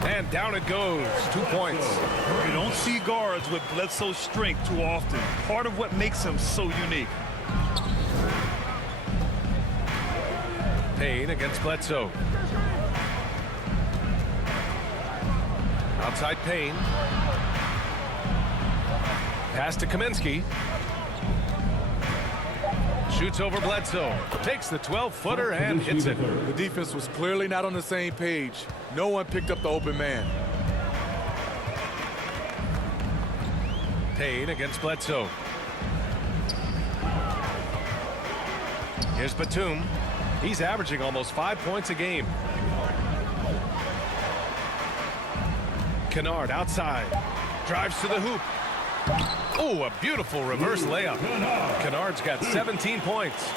And down it goes. 2 points. You don't see guards with Bledsoe's strength too often. Part of what makes him so unique. Payne against Bledsoe. Outside Payne. Pass to Kaminsky. Shoots over Bledsoe. Takes the 12-footer and hits it. The defense was clearly not on the same page. No one picked up the open man. Payne against Bledsoe. Here's Batum. He's averaging almost 5 points a game. Kennard outside. Drives to the hoop. Oh, a beautiful reverse layup. Kennard's got 17 points.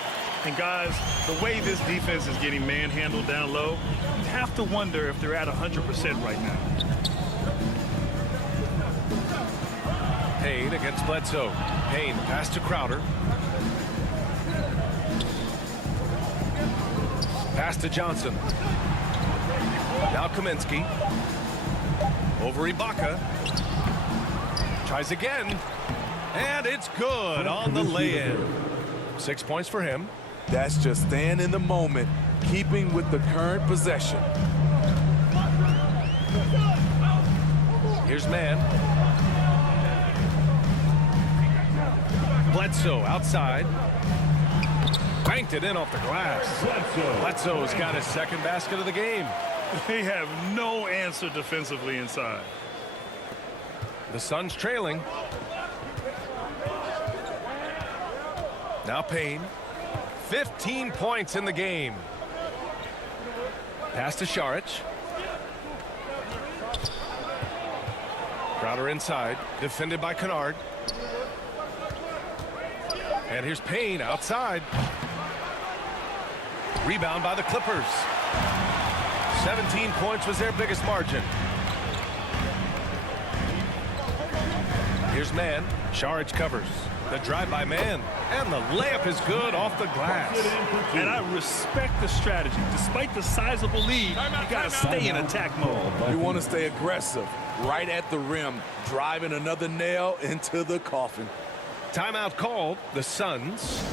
And guys, the way this defense is getting manhandled down low, you have to wonder if they're at 100% right now. Payne against Bledsoe. Payne pass to Crowder. Pass to Johnson. Now Kaminsky. Over Ibaka. Tries again. And it's good on the lay-in. 6 points for him. That's just staying in the moment, keeping with the current possession. Here's Mann. Bledsoe outside. Banked it in off the glass. Bledsoe's got his 2nd basket of the game. They have no answer defensively inside. The Suns trailing. Now Payne. 15 points in the game. Pass to Saric. Crowder inside, defended by Kennard. And here's Payne outside. Rebound by the Clippers. 17 points was their biggest margin. Here's Mann. Saric covers. The drive by Mann. And the layup is good off the glass. And I respect the strategy. Despite the sizable lead, you got to stay in attack mode. You want to stay aggressive, right at the rim, driving another nail into the coffin. Timeout called. The Suns.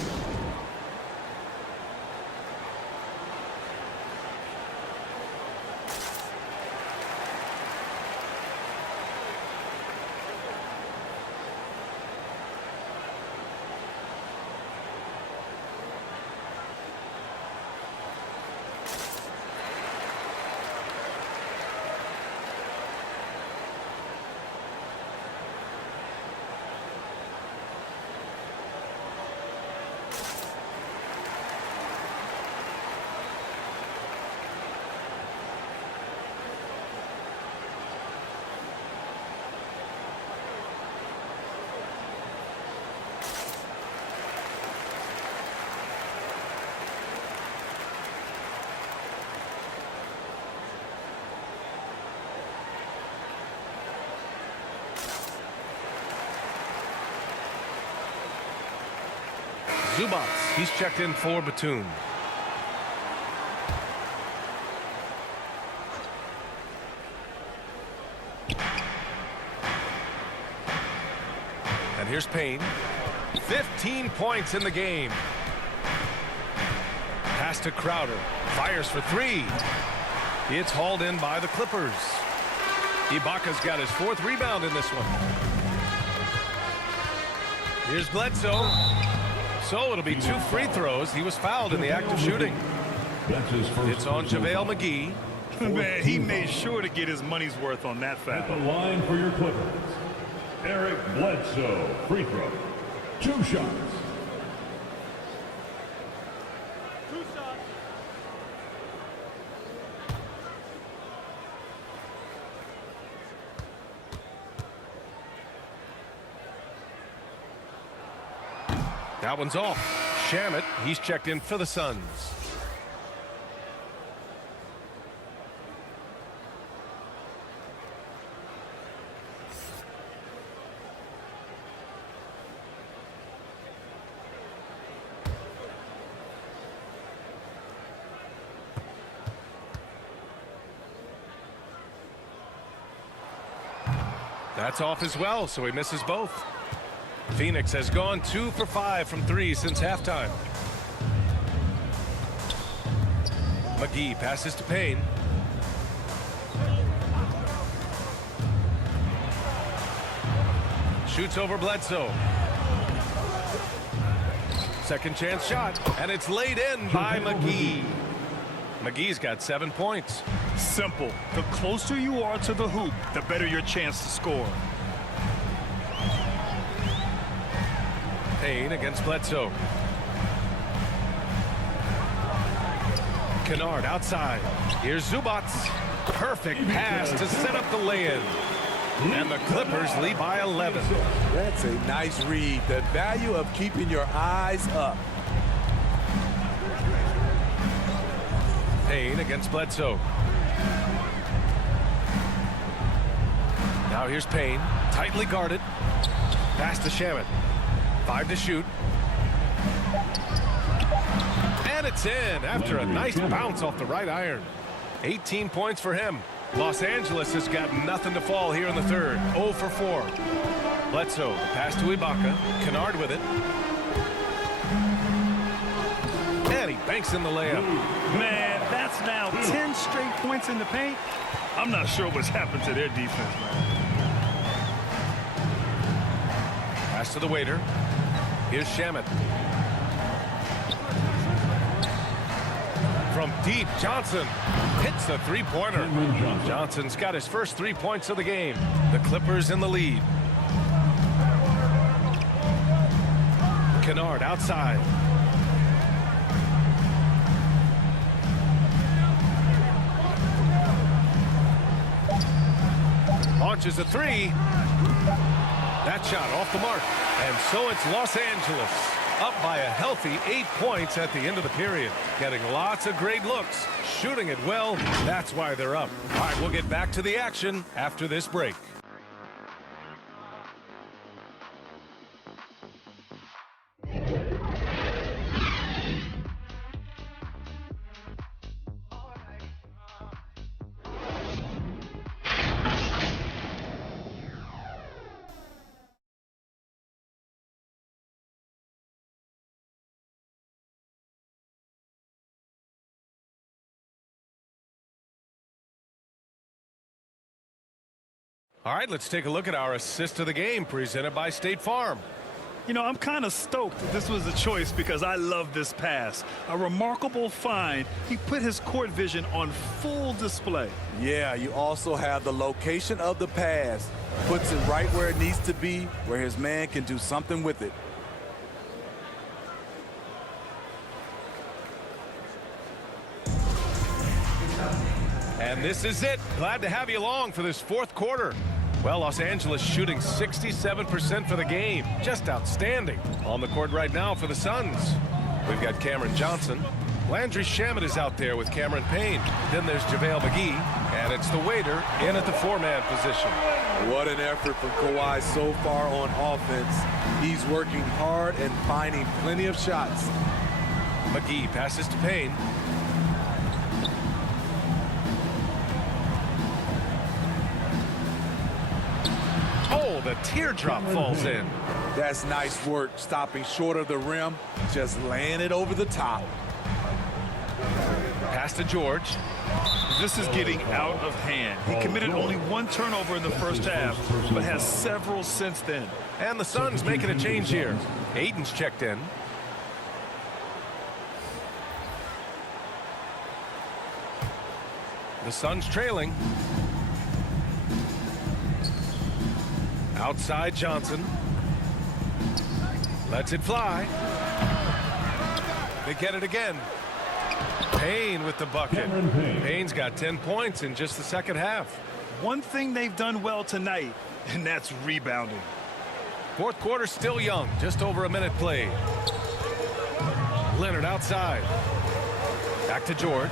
Zubats, he's checked in for Batum. And here's Payne. 15 points in the game. Pass to Crowder. Fires for three. It's hauled in by the Clippers. Ibaka's got his 4th rebound in this one. Here's Bledsoe. So it'll be 2 free throws. He was fouled in the act of shooting. It's on JaVale McGee. Man, he made sure to get his money's worth on that At the foul. line for your Clippers, Eric Bledsoe, free throw. 2 shots. That one's off. Shamet, he's checked in for the Suns. That's off as well, so he misses both. Phoenix has gone 2 for 5 from 3 since halftime. McGee passes to Payne. Shoots over Bledsoe. Second chance shot, and it's laid in by McGee. McGee's got 7 points. Simple. The closer you are to the hoop, the better your chance to score. Payne against Bledsoe. Kennard outside. Here's Zubats. Perfect pass to set up the lay-in. And the Clippers lead by 11. That's a nice read. The value of keeping your eyes up. Payne against Bledsoe. Now here's Payne. Tightly guarded. Pass to Shamet. 5 to shoot. And it's in after a nice bounce off the right iron. 18 points for him. Los Angeles has got nothing to fall here in the third. 0 for 4. Bledsoe, pass to Ibaka. Kennard with it. And he banks in the layup. Man, that's now 10 straight points in the paint. I'm not sure what's happened to their defense, man. Pass to the waiter. Here's Shamet. From deep, Johnson hits the three-pointer. Johnson's got his first 3 points of the game. The Clippers in the lead. Kennard outside. launches a three. That shot off the mark. And so it's Los Angeles up by a healthy 8 points at the end of the period. Getting lots of great looks, shooting it well. That's why they're up. All right, we'll get back to the action after this break. All right, let's take a look at our assist of the game presented by State Farm. You know, I'm kind of stoked that this was a choice because I love this pass. A remarkable find. He put his court vision on full display. Yeah, you also have the location of the pass. Puts it right where it needs to be, where his man can do something with it. And this is it. Glad to have you along for this fourth quarter. Well, Los Angeles shooting 67% for the game. Just outstanding. On the court right now for the Suns. We've got Cameron Johnson. Landry Shamet is out there with Cameron Payne. Then there's JaVale McGee. And it's the waiter in at the four-man position. What an effort from Kawhi so far on offense. He's working hard and finding plenty of shots. McGee passes to Payne. Oh, the teardrop falls in. That's nice work, stopping short of the rim, just laying it over the top. Pass to George. This is getting out of hand. He committed only one turnover in the first half, but has several since then. And the Suns making a change here. Aiden's checked in. The Suns trailing. Outside Johnson. Lets it fly. They get it again. Payne with the bucket. Payne's got 10 points in just the second half. One thing they've done well tonight, and that's rebounding. Fourth quarter still young. Just over a minute played. Leonard outside. Back to George.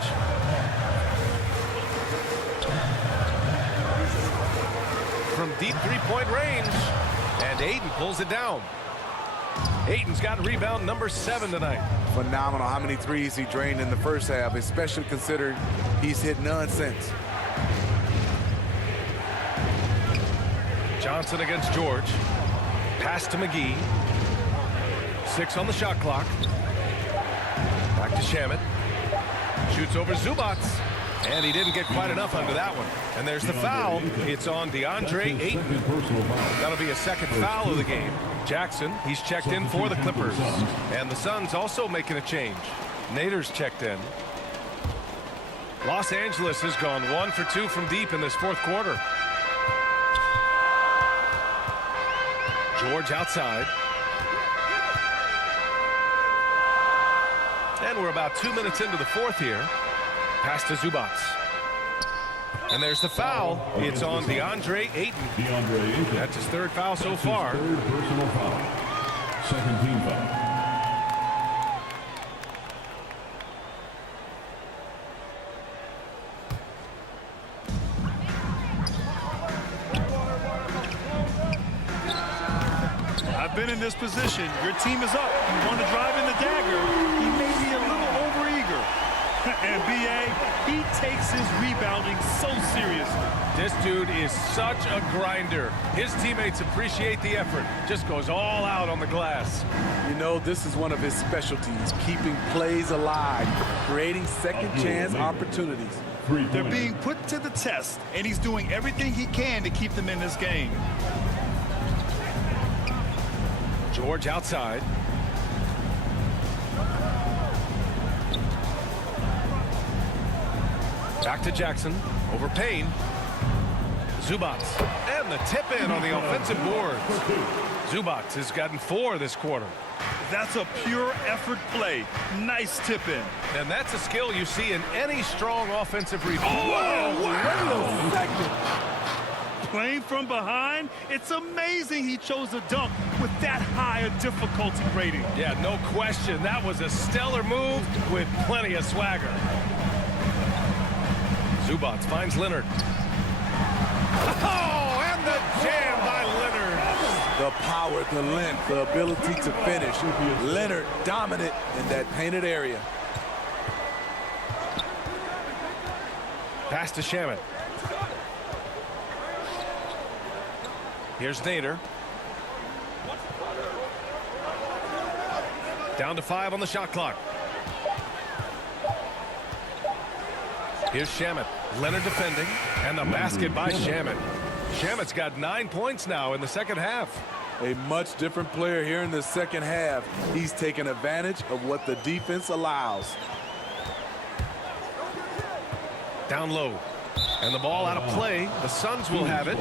From deep three-point range, and Aiden pulls it down. Aiden's got rebound number 7 tonight. Phenomenal how many threes he drained in the first half, especially considering he's hit none since. Johnson against George. Pass to McGee. 6 on the shot clock. Back to Shamet. Shoots over Zubac. And he didn't get quite enough under that one. And there's the foul. It's on DeAndre Ayton. That'll be a second foul of the game. Jackson, he's checked in for the Clippers. And the Suns also making a change. Nader's checked in. Los Angeles has gone 1 for 2 from deep in this fourth quarter. George outside. And we're about 2 minutes into the fourth here. Pass to Zubac. And there's the foul. It's on DeAndre Ayton. That's his third foul so far. Third personal foul. Second team foul. I've been in this position. Your team is up. You want to drive in the dagger. He may be a little overeager. And B.A., he takes his rebounding so seriously. This dude is such a grinder. His teammates appreciate the effort. Just goes all out on the glass. You know, this is one of his specialties, keeping plays alive, creating second chance opportunities. They're being put to the test, and he's doing everything he can to keep them in this game. George outside. Back to Jackson. Over Payne. Zubac. And the tip-in on the offensive boards. Zubac has gotten 4 this quarter. That's a pure effort play. Nice tip-in. And that's a skill you see in any strong offensive rebound. Whoa, wait a second. Playing from behind, it's amazing he chose a dunk with that high a difficulty rating. Yeah, no question. That was a stellar move with plenty of swagger. Zubac finds Leonard. Oh, and the jam by Leonard. The power, the length, the ability to finish. Leonard dominant in that painted area. Pass to Shamet. Here's Nader. Down to 5 on the shot clock. Here's Shamet. Leonard defending, and the basket by Shamet. Shamet's got 9 points now in the second half. A much different player here in the second half. He's taken advantage of what the defense allows. Down low. And the ball out of play. The Suns will have it.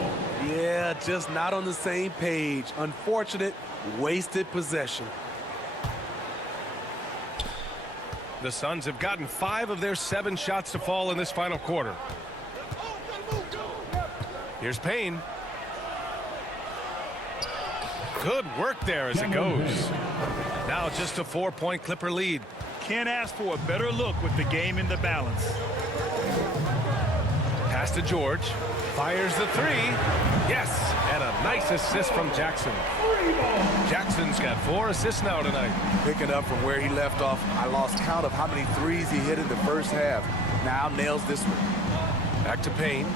Yeah, just not on the same page. Unfortunate, wasted possession. The Suns have gotten 5 of their 7 shots to fall in this final quarter. Here's Payne. Good work there as it goes. Now just a 4-point Clipper lead. Can't ask for a better look with the game in the balance. Pass to George. Fires the 3. Yes, and a nice assist from Jackson. Jackson's got 4 assists now tonight. Picking up from where he left off, I lost count of how many threes he hit in the first half. Now nails this one. Back to Payne.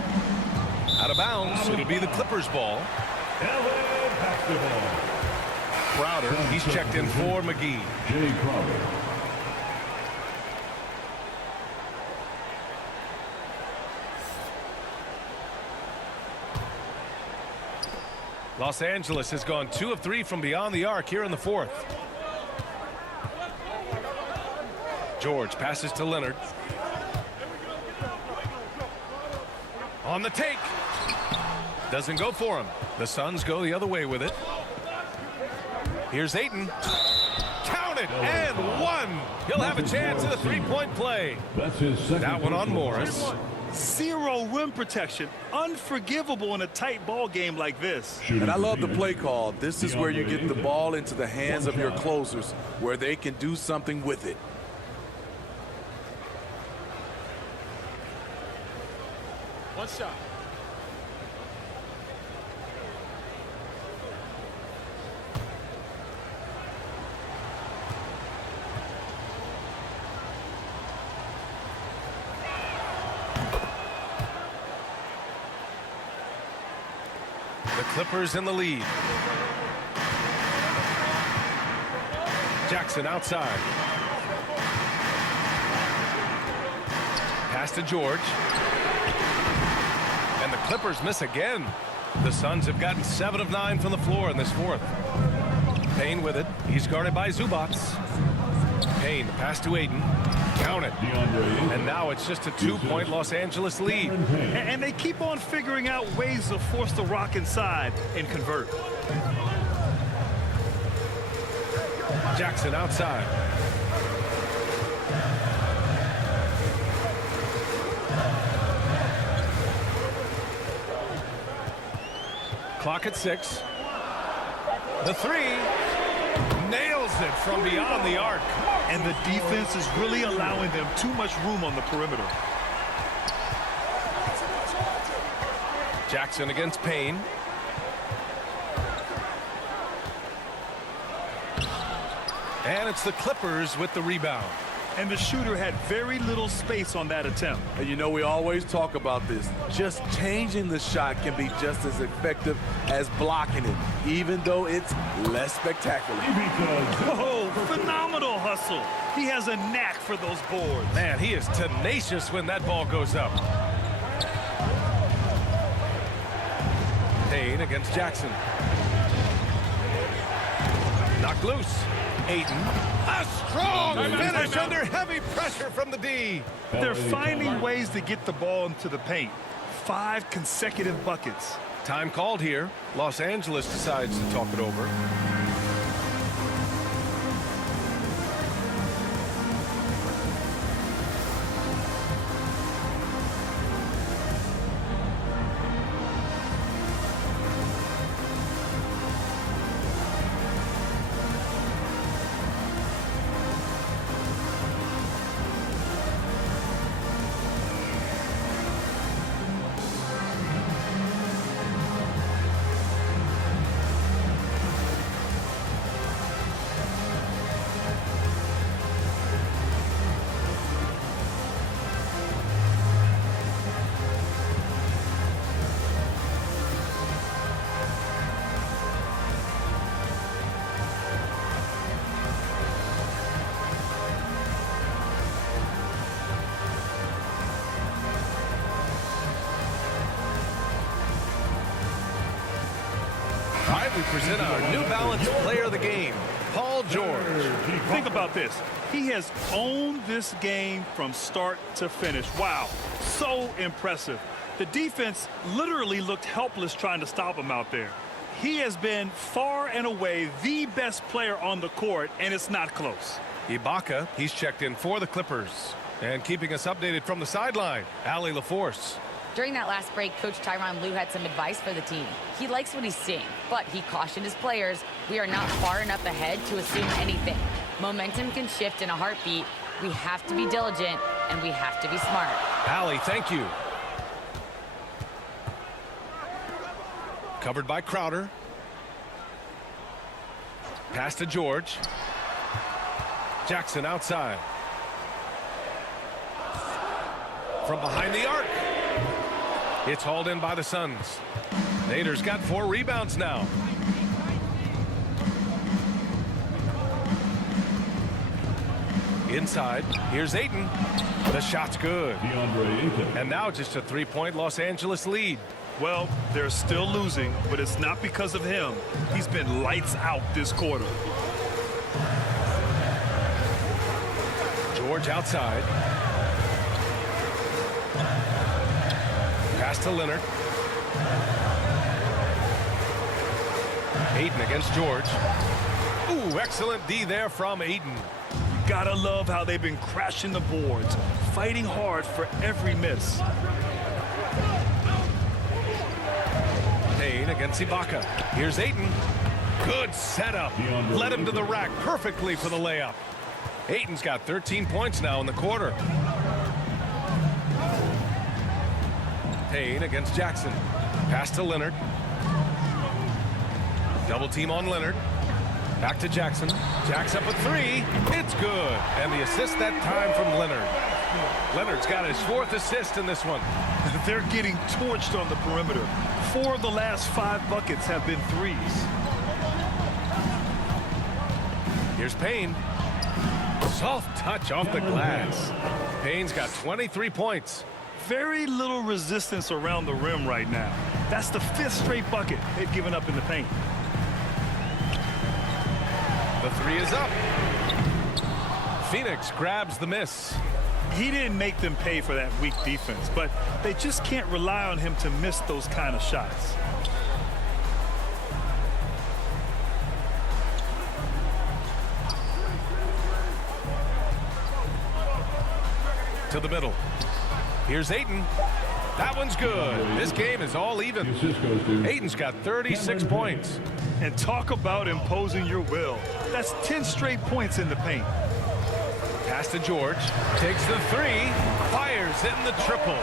Out of bounds. It'll be the Clippers' ball. LA basketball. Crowder, he's checked in for McGee. Jay Crowder. Los Angeles has gone 2 of 3 from beyond the arc here in the fourth. George passes to Leonard. On the take. Doesn't go for him. The Suns go the other way with it. Here's Ayton. Count it and 1. He'll have a chance at a 3-point play. That's his second. That one on Morris. 0 rim protection. Unforgivable in a tight ball game like this. And I love the play call. This is where you get the ball into the hands of your closers, where they can do something with it. One shot. The Clippers in the lead. Jackson outside. Pass to George. And the Clippers miss again. The Suns have gotten 7 of 9 from the floor in this fourth. Payne with it. He's guarded by Zubac. Payne, the pass to Ayton. Count it. And now it's just a 2-point Los Angeles lead. And they keep on figuring out ways to force the rock inside and convert. Jackson outside. Clock at 6. The 3. Nails it from beyond the arc. And the defense is really allowing them too much room on the perimeter. Jackson against Payne. And it's the Clippers with the rebound. And the shooter had very little space on that attempt. And you know, we always talk about this. Just changing the shot can be just as effective as blocking it, even though it's less spectacular. Oh, phenomenal hustle. He has a knack for those boards. Man, he is tenacious when that ball goes up. Payne against Jackson. Knocked loose. Ayton. A strong finish under heavy pressure from the D. They're finding ways to get the ball into the paint. 5 consecutive buckets. Time called here. Los Angeles decides to talk it over. present our New Balance Player of the Game, Paul George. Think about this. He has owned this game from start to finish. Wow, so impressive. The defense literally looked helpless trying to stop him out there. He has been far and away the best player on the court, and it's not close. Ibaka, he's checked in for the Clippers. And keeping us updated from the sideline, Allie LaForce. During that last break, Coach Tyronn Lue had some advice for the team. He likes what he's seeing, but he cautioned his players, we are not far enough ahead to assume anything. Momentum can shift in a heartbeat. We have to be diligent, and we have to be smart. Allie, thank you. Covered by Crowder. Pass to George. Jackson outside. From behind the arc. It's hauled in by the Suns. Nader's got 4 rebounds now. Inside, here's Ayton. The shot's good. DeAndre Ayton. And now just a 3-point Los Angeles lead. Well, they're still losing, but it's not because of him. He's been lights out this quarter. George outside. Pass to Leonard. Ayton against George. Ooh, excellent D there from Ayton. Gotta love how they've been crashing the boards, fighting hard for every miss. Payne against Ibaka. Here's Ayton. Good setup. Led him to the rack perfectly for the layup. Ayton's got 13 points now in the quarter. Payne against Jackson. Pass to Leonard. Double team on Leonard. Back to Jackson. Jack's up a 3. It's good. And the assist that time from Leonard. Leonard's got his 4th assist in this one. They're getting torched on the perimeter. 4 of the last 5 buckets have been threes. Here's Payne. Soft touch off the glass. Payne's got 23 points. Very little resistance around the rim right now. That's the 5th straight bucket they've given up in the paint. The 3 is up. Phoenix grabs the miss. He didn't make them pay for that weak defense, but they just can't rely on him to miss those kind of shots. To the middle. Here's Ayton. That one's good. This game is all even. Ayton's got 36 points. And talk about imposing your will. That's 10 straight points in the paint. Pass to George. Takes the 3. Fires in the triple.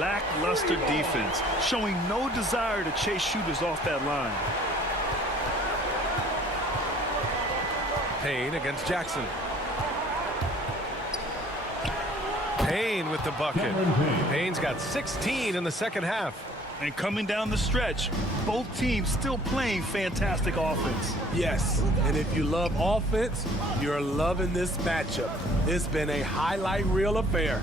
Lackluster defense, showing no desire to chase shooters off that line. Payne against Jackson. Payne with the bucket. Payne's got 16 in the second half. And coming down the stretch, both teams still playing fantastic offense. Yes, and if you love offense, you're loving this matchup. It's been a highlight reel affair.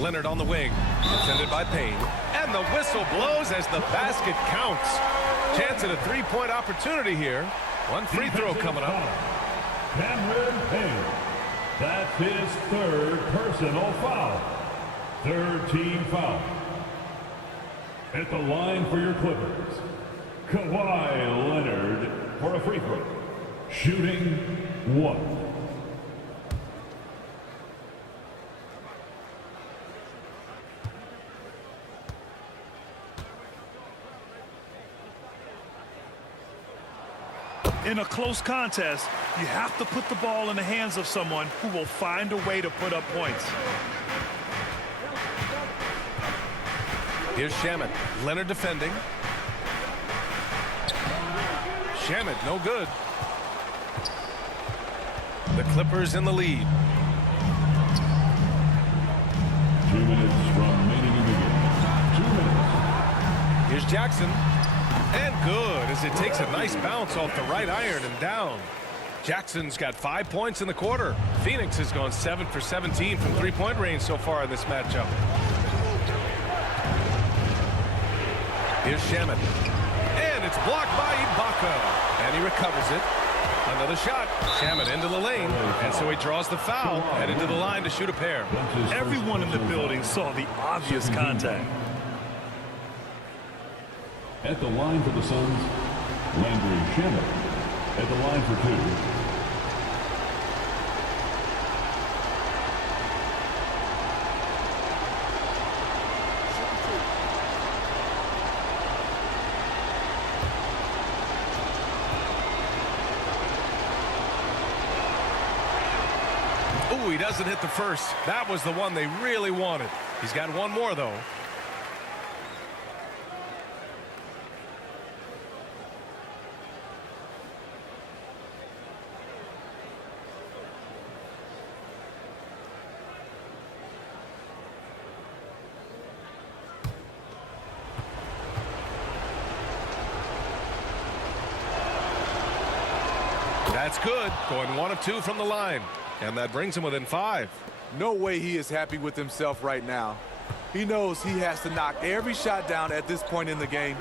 Leonard on the wing. Defended by Payne. And the whistle blows as the basket counts. Chance at a 3-point opportunity here. One free throw coming up. Cameron Payne. That's his 3rd personal foul. 3rd team foul. At the line for your Clippers, Kawhi Leonard for a free throw. Shooting 1. In a close contest, you have to put the ball in the hands of someone who will find a way to put up points. Here's Shamet. Leonard defending. Shamet, no good. The Clippers in the lead. 2 minutes remaining in the game. 2 minutes. Here's Jackson. And good as it takes a nice bounce off the right iron and down. Jackson's got 5 points in the quarter. Phoenix has gone 7 for 17 from 3-point range so far in this matchup. Here's Shaman. And it's blocked by Ibaka. And he recovers it. Another shot. Shaman into the lane. And so he draws the foul. Headed to the line to shoot a pair. Everyone in the building saw the obvious contact. At the line for the Suns, Landry Shamet. At the line for two, Ooh, he doesn't hit the first. That was the one they really wanted. He's got one more, though. That's good. Going 1 of 2 from the line. And that brings him within 5. No way he is happy with himself right now. He knows he has to knock every shot down at this point in the game.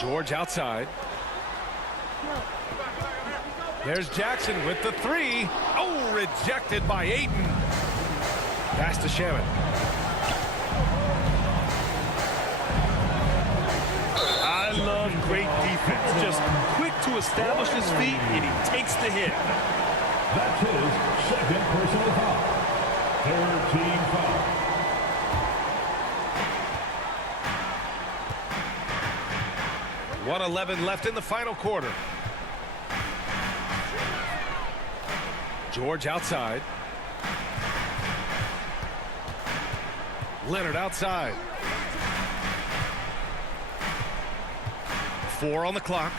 George outside. There's Jackson with the 3. Oh, rejected by Ayton. Pass to Shaman. I love great defense. Just quick to establish his feet, and he takes the hit. that's his second personal foul. Third team foul. .111 left in the final quarter. George outside. Leonard outside. 4 on the clock.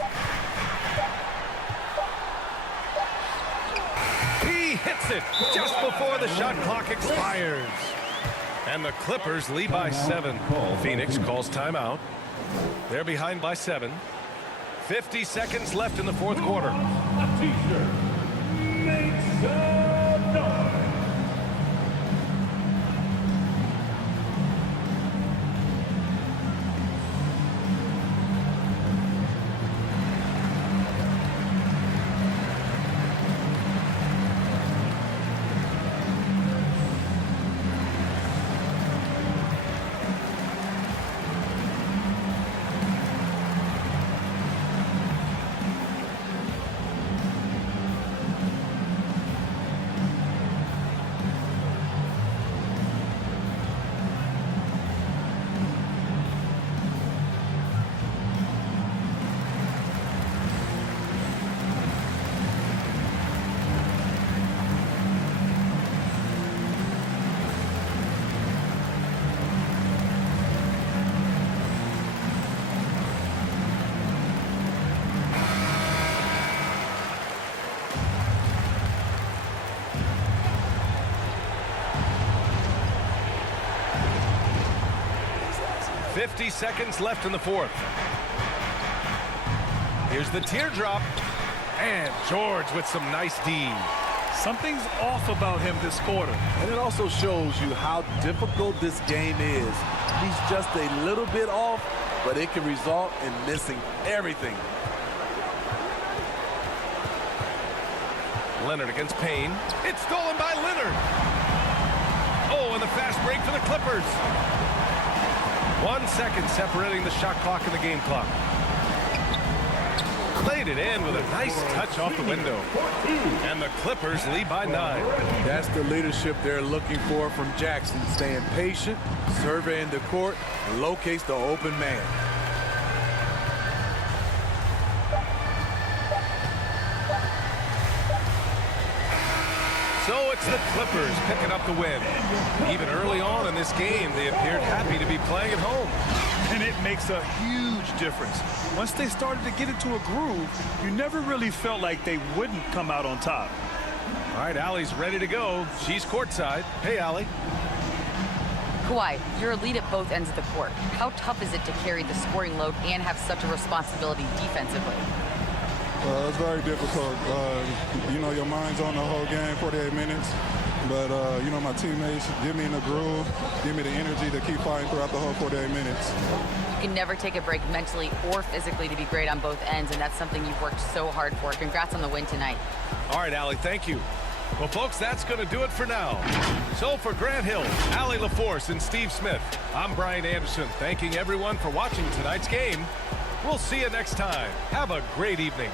He hits it just before the shot clock expires. And the Clippers lead by 7. Phoenix calls timeout. They're behind by 7. 50 seconds left in the fourth quarter. A t-shirt makes some noise. Seconds left in the fourth. Here's the teardrop. And George with some nice D. Something's off about him this quarter. And it also shows you how difficult this game is. He's just a little bit off, but it can result in missing everything. Leonard against Payne. It's stolen by Leonard. Oh, and the fast break for the Clippers. 1 second separating the shot clock and the game clock. Laid it in with a nice touch off the window. And the Clippers lead by 9. That's the leadership they're looking for from Jackson. Staying patient, surveying the court, and locates the open man. So it's the Clippers picking up the win. Even early on in this game, they appeared happy to be playing at home. And it makes a huge difference. Once they started to get into a groove, you never really felt like they wouldn't come out on top. All right, Allie's ready to go. She's courtside. Hey, Allie. Kawhi, you're a lead at both ends of the court. How tough is it to carry the scoring load and have such a responsibility defensively? It's very difficult. You know, your mind's on the whole game, 48 minutes. But, you know, my teammates get me in the groove, give me the energy to keep fighting throughout the whole 48 minutes. You can never take a break mentally or physically to be great on both ends, and that's something you've worked so hard for. Congrats on the win tonight. All right, Allie, thank you. Well, folks, that's going to do it for now. So for Grant Hill, Allie LaForce, and Steve Smith, I'm Brian Anderson, thanking everyone for watching tonight's game. We'll see you next time. Have a great evening.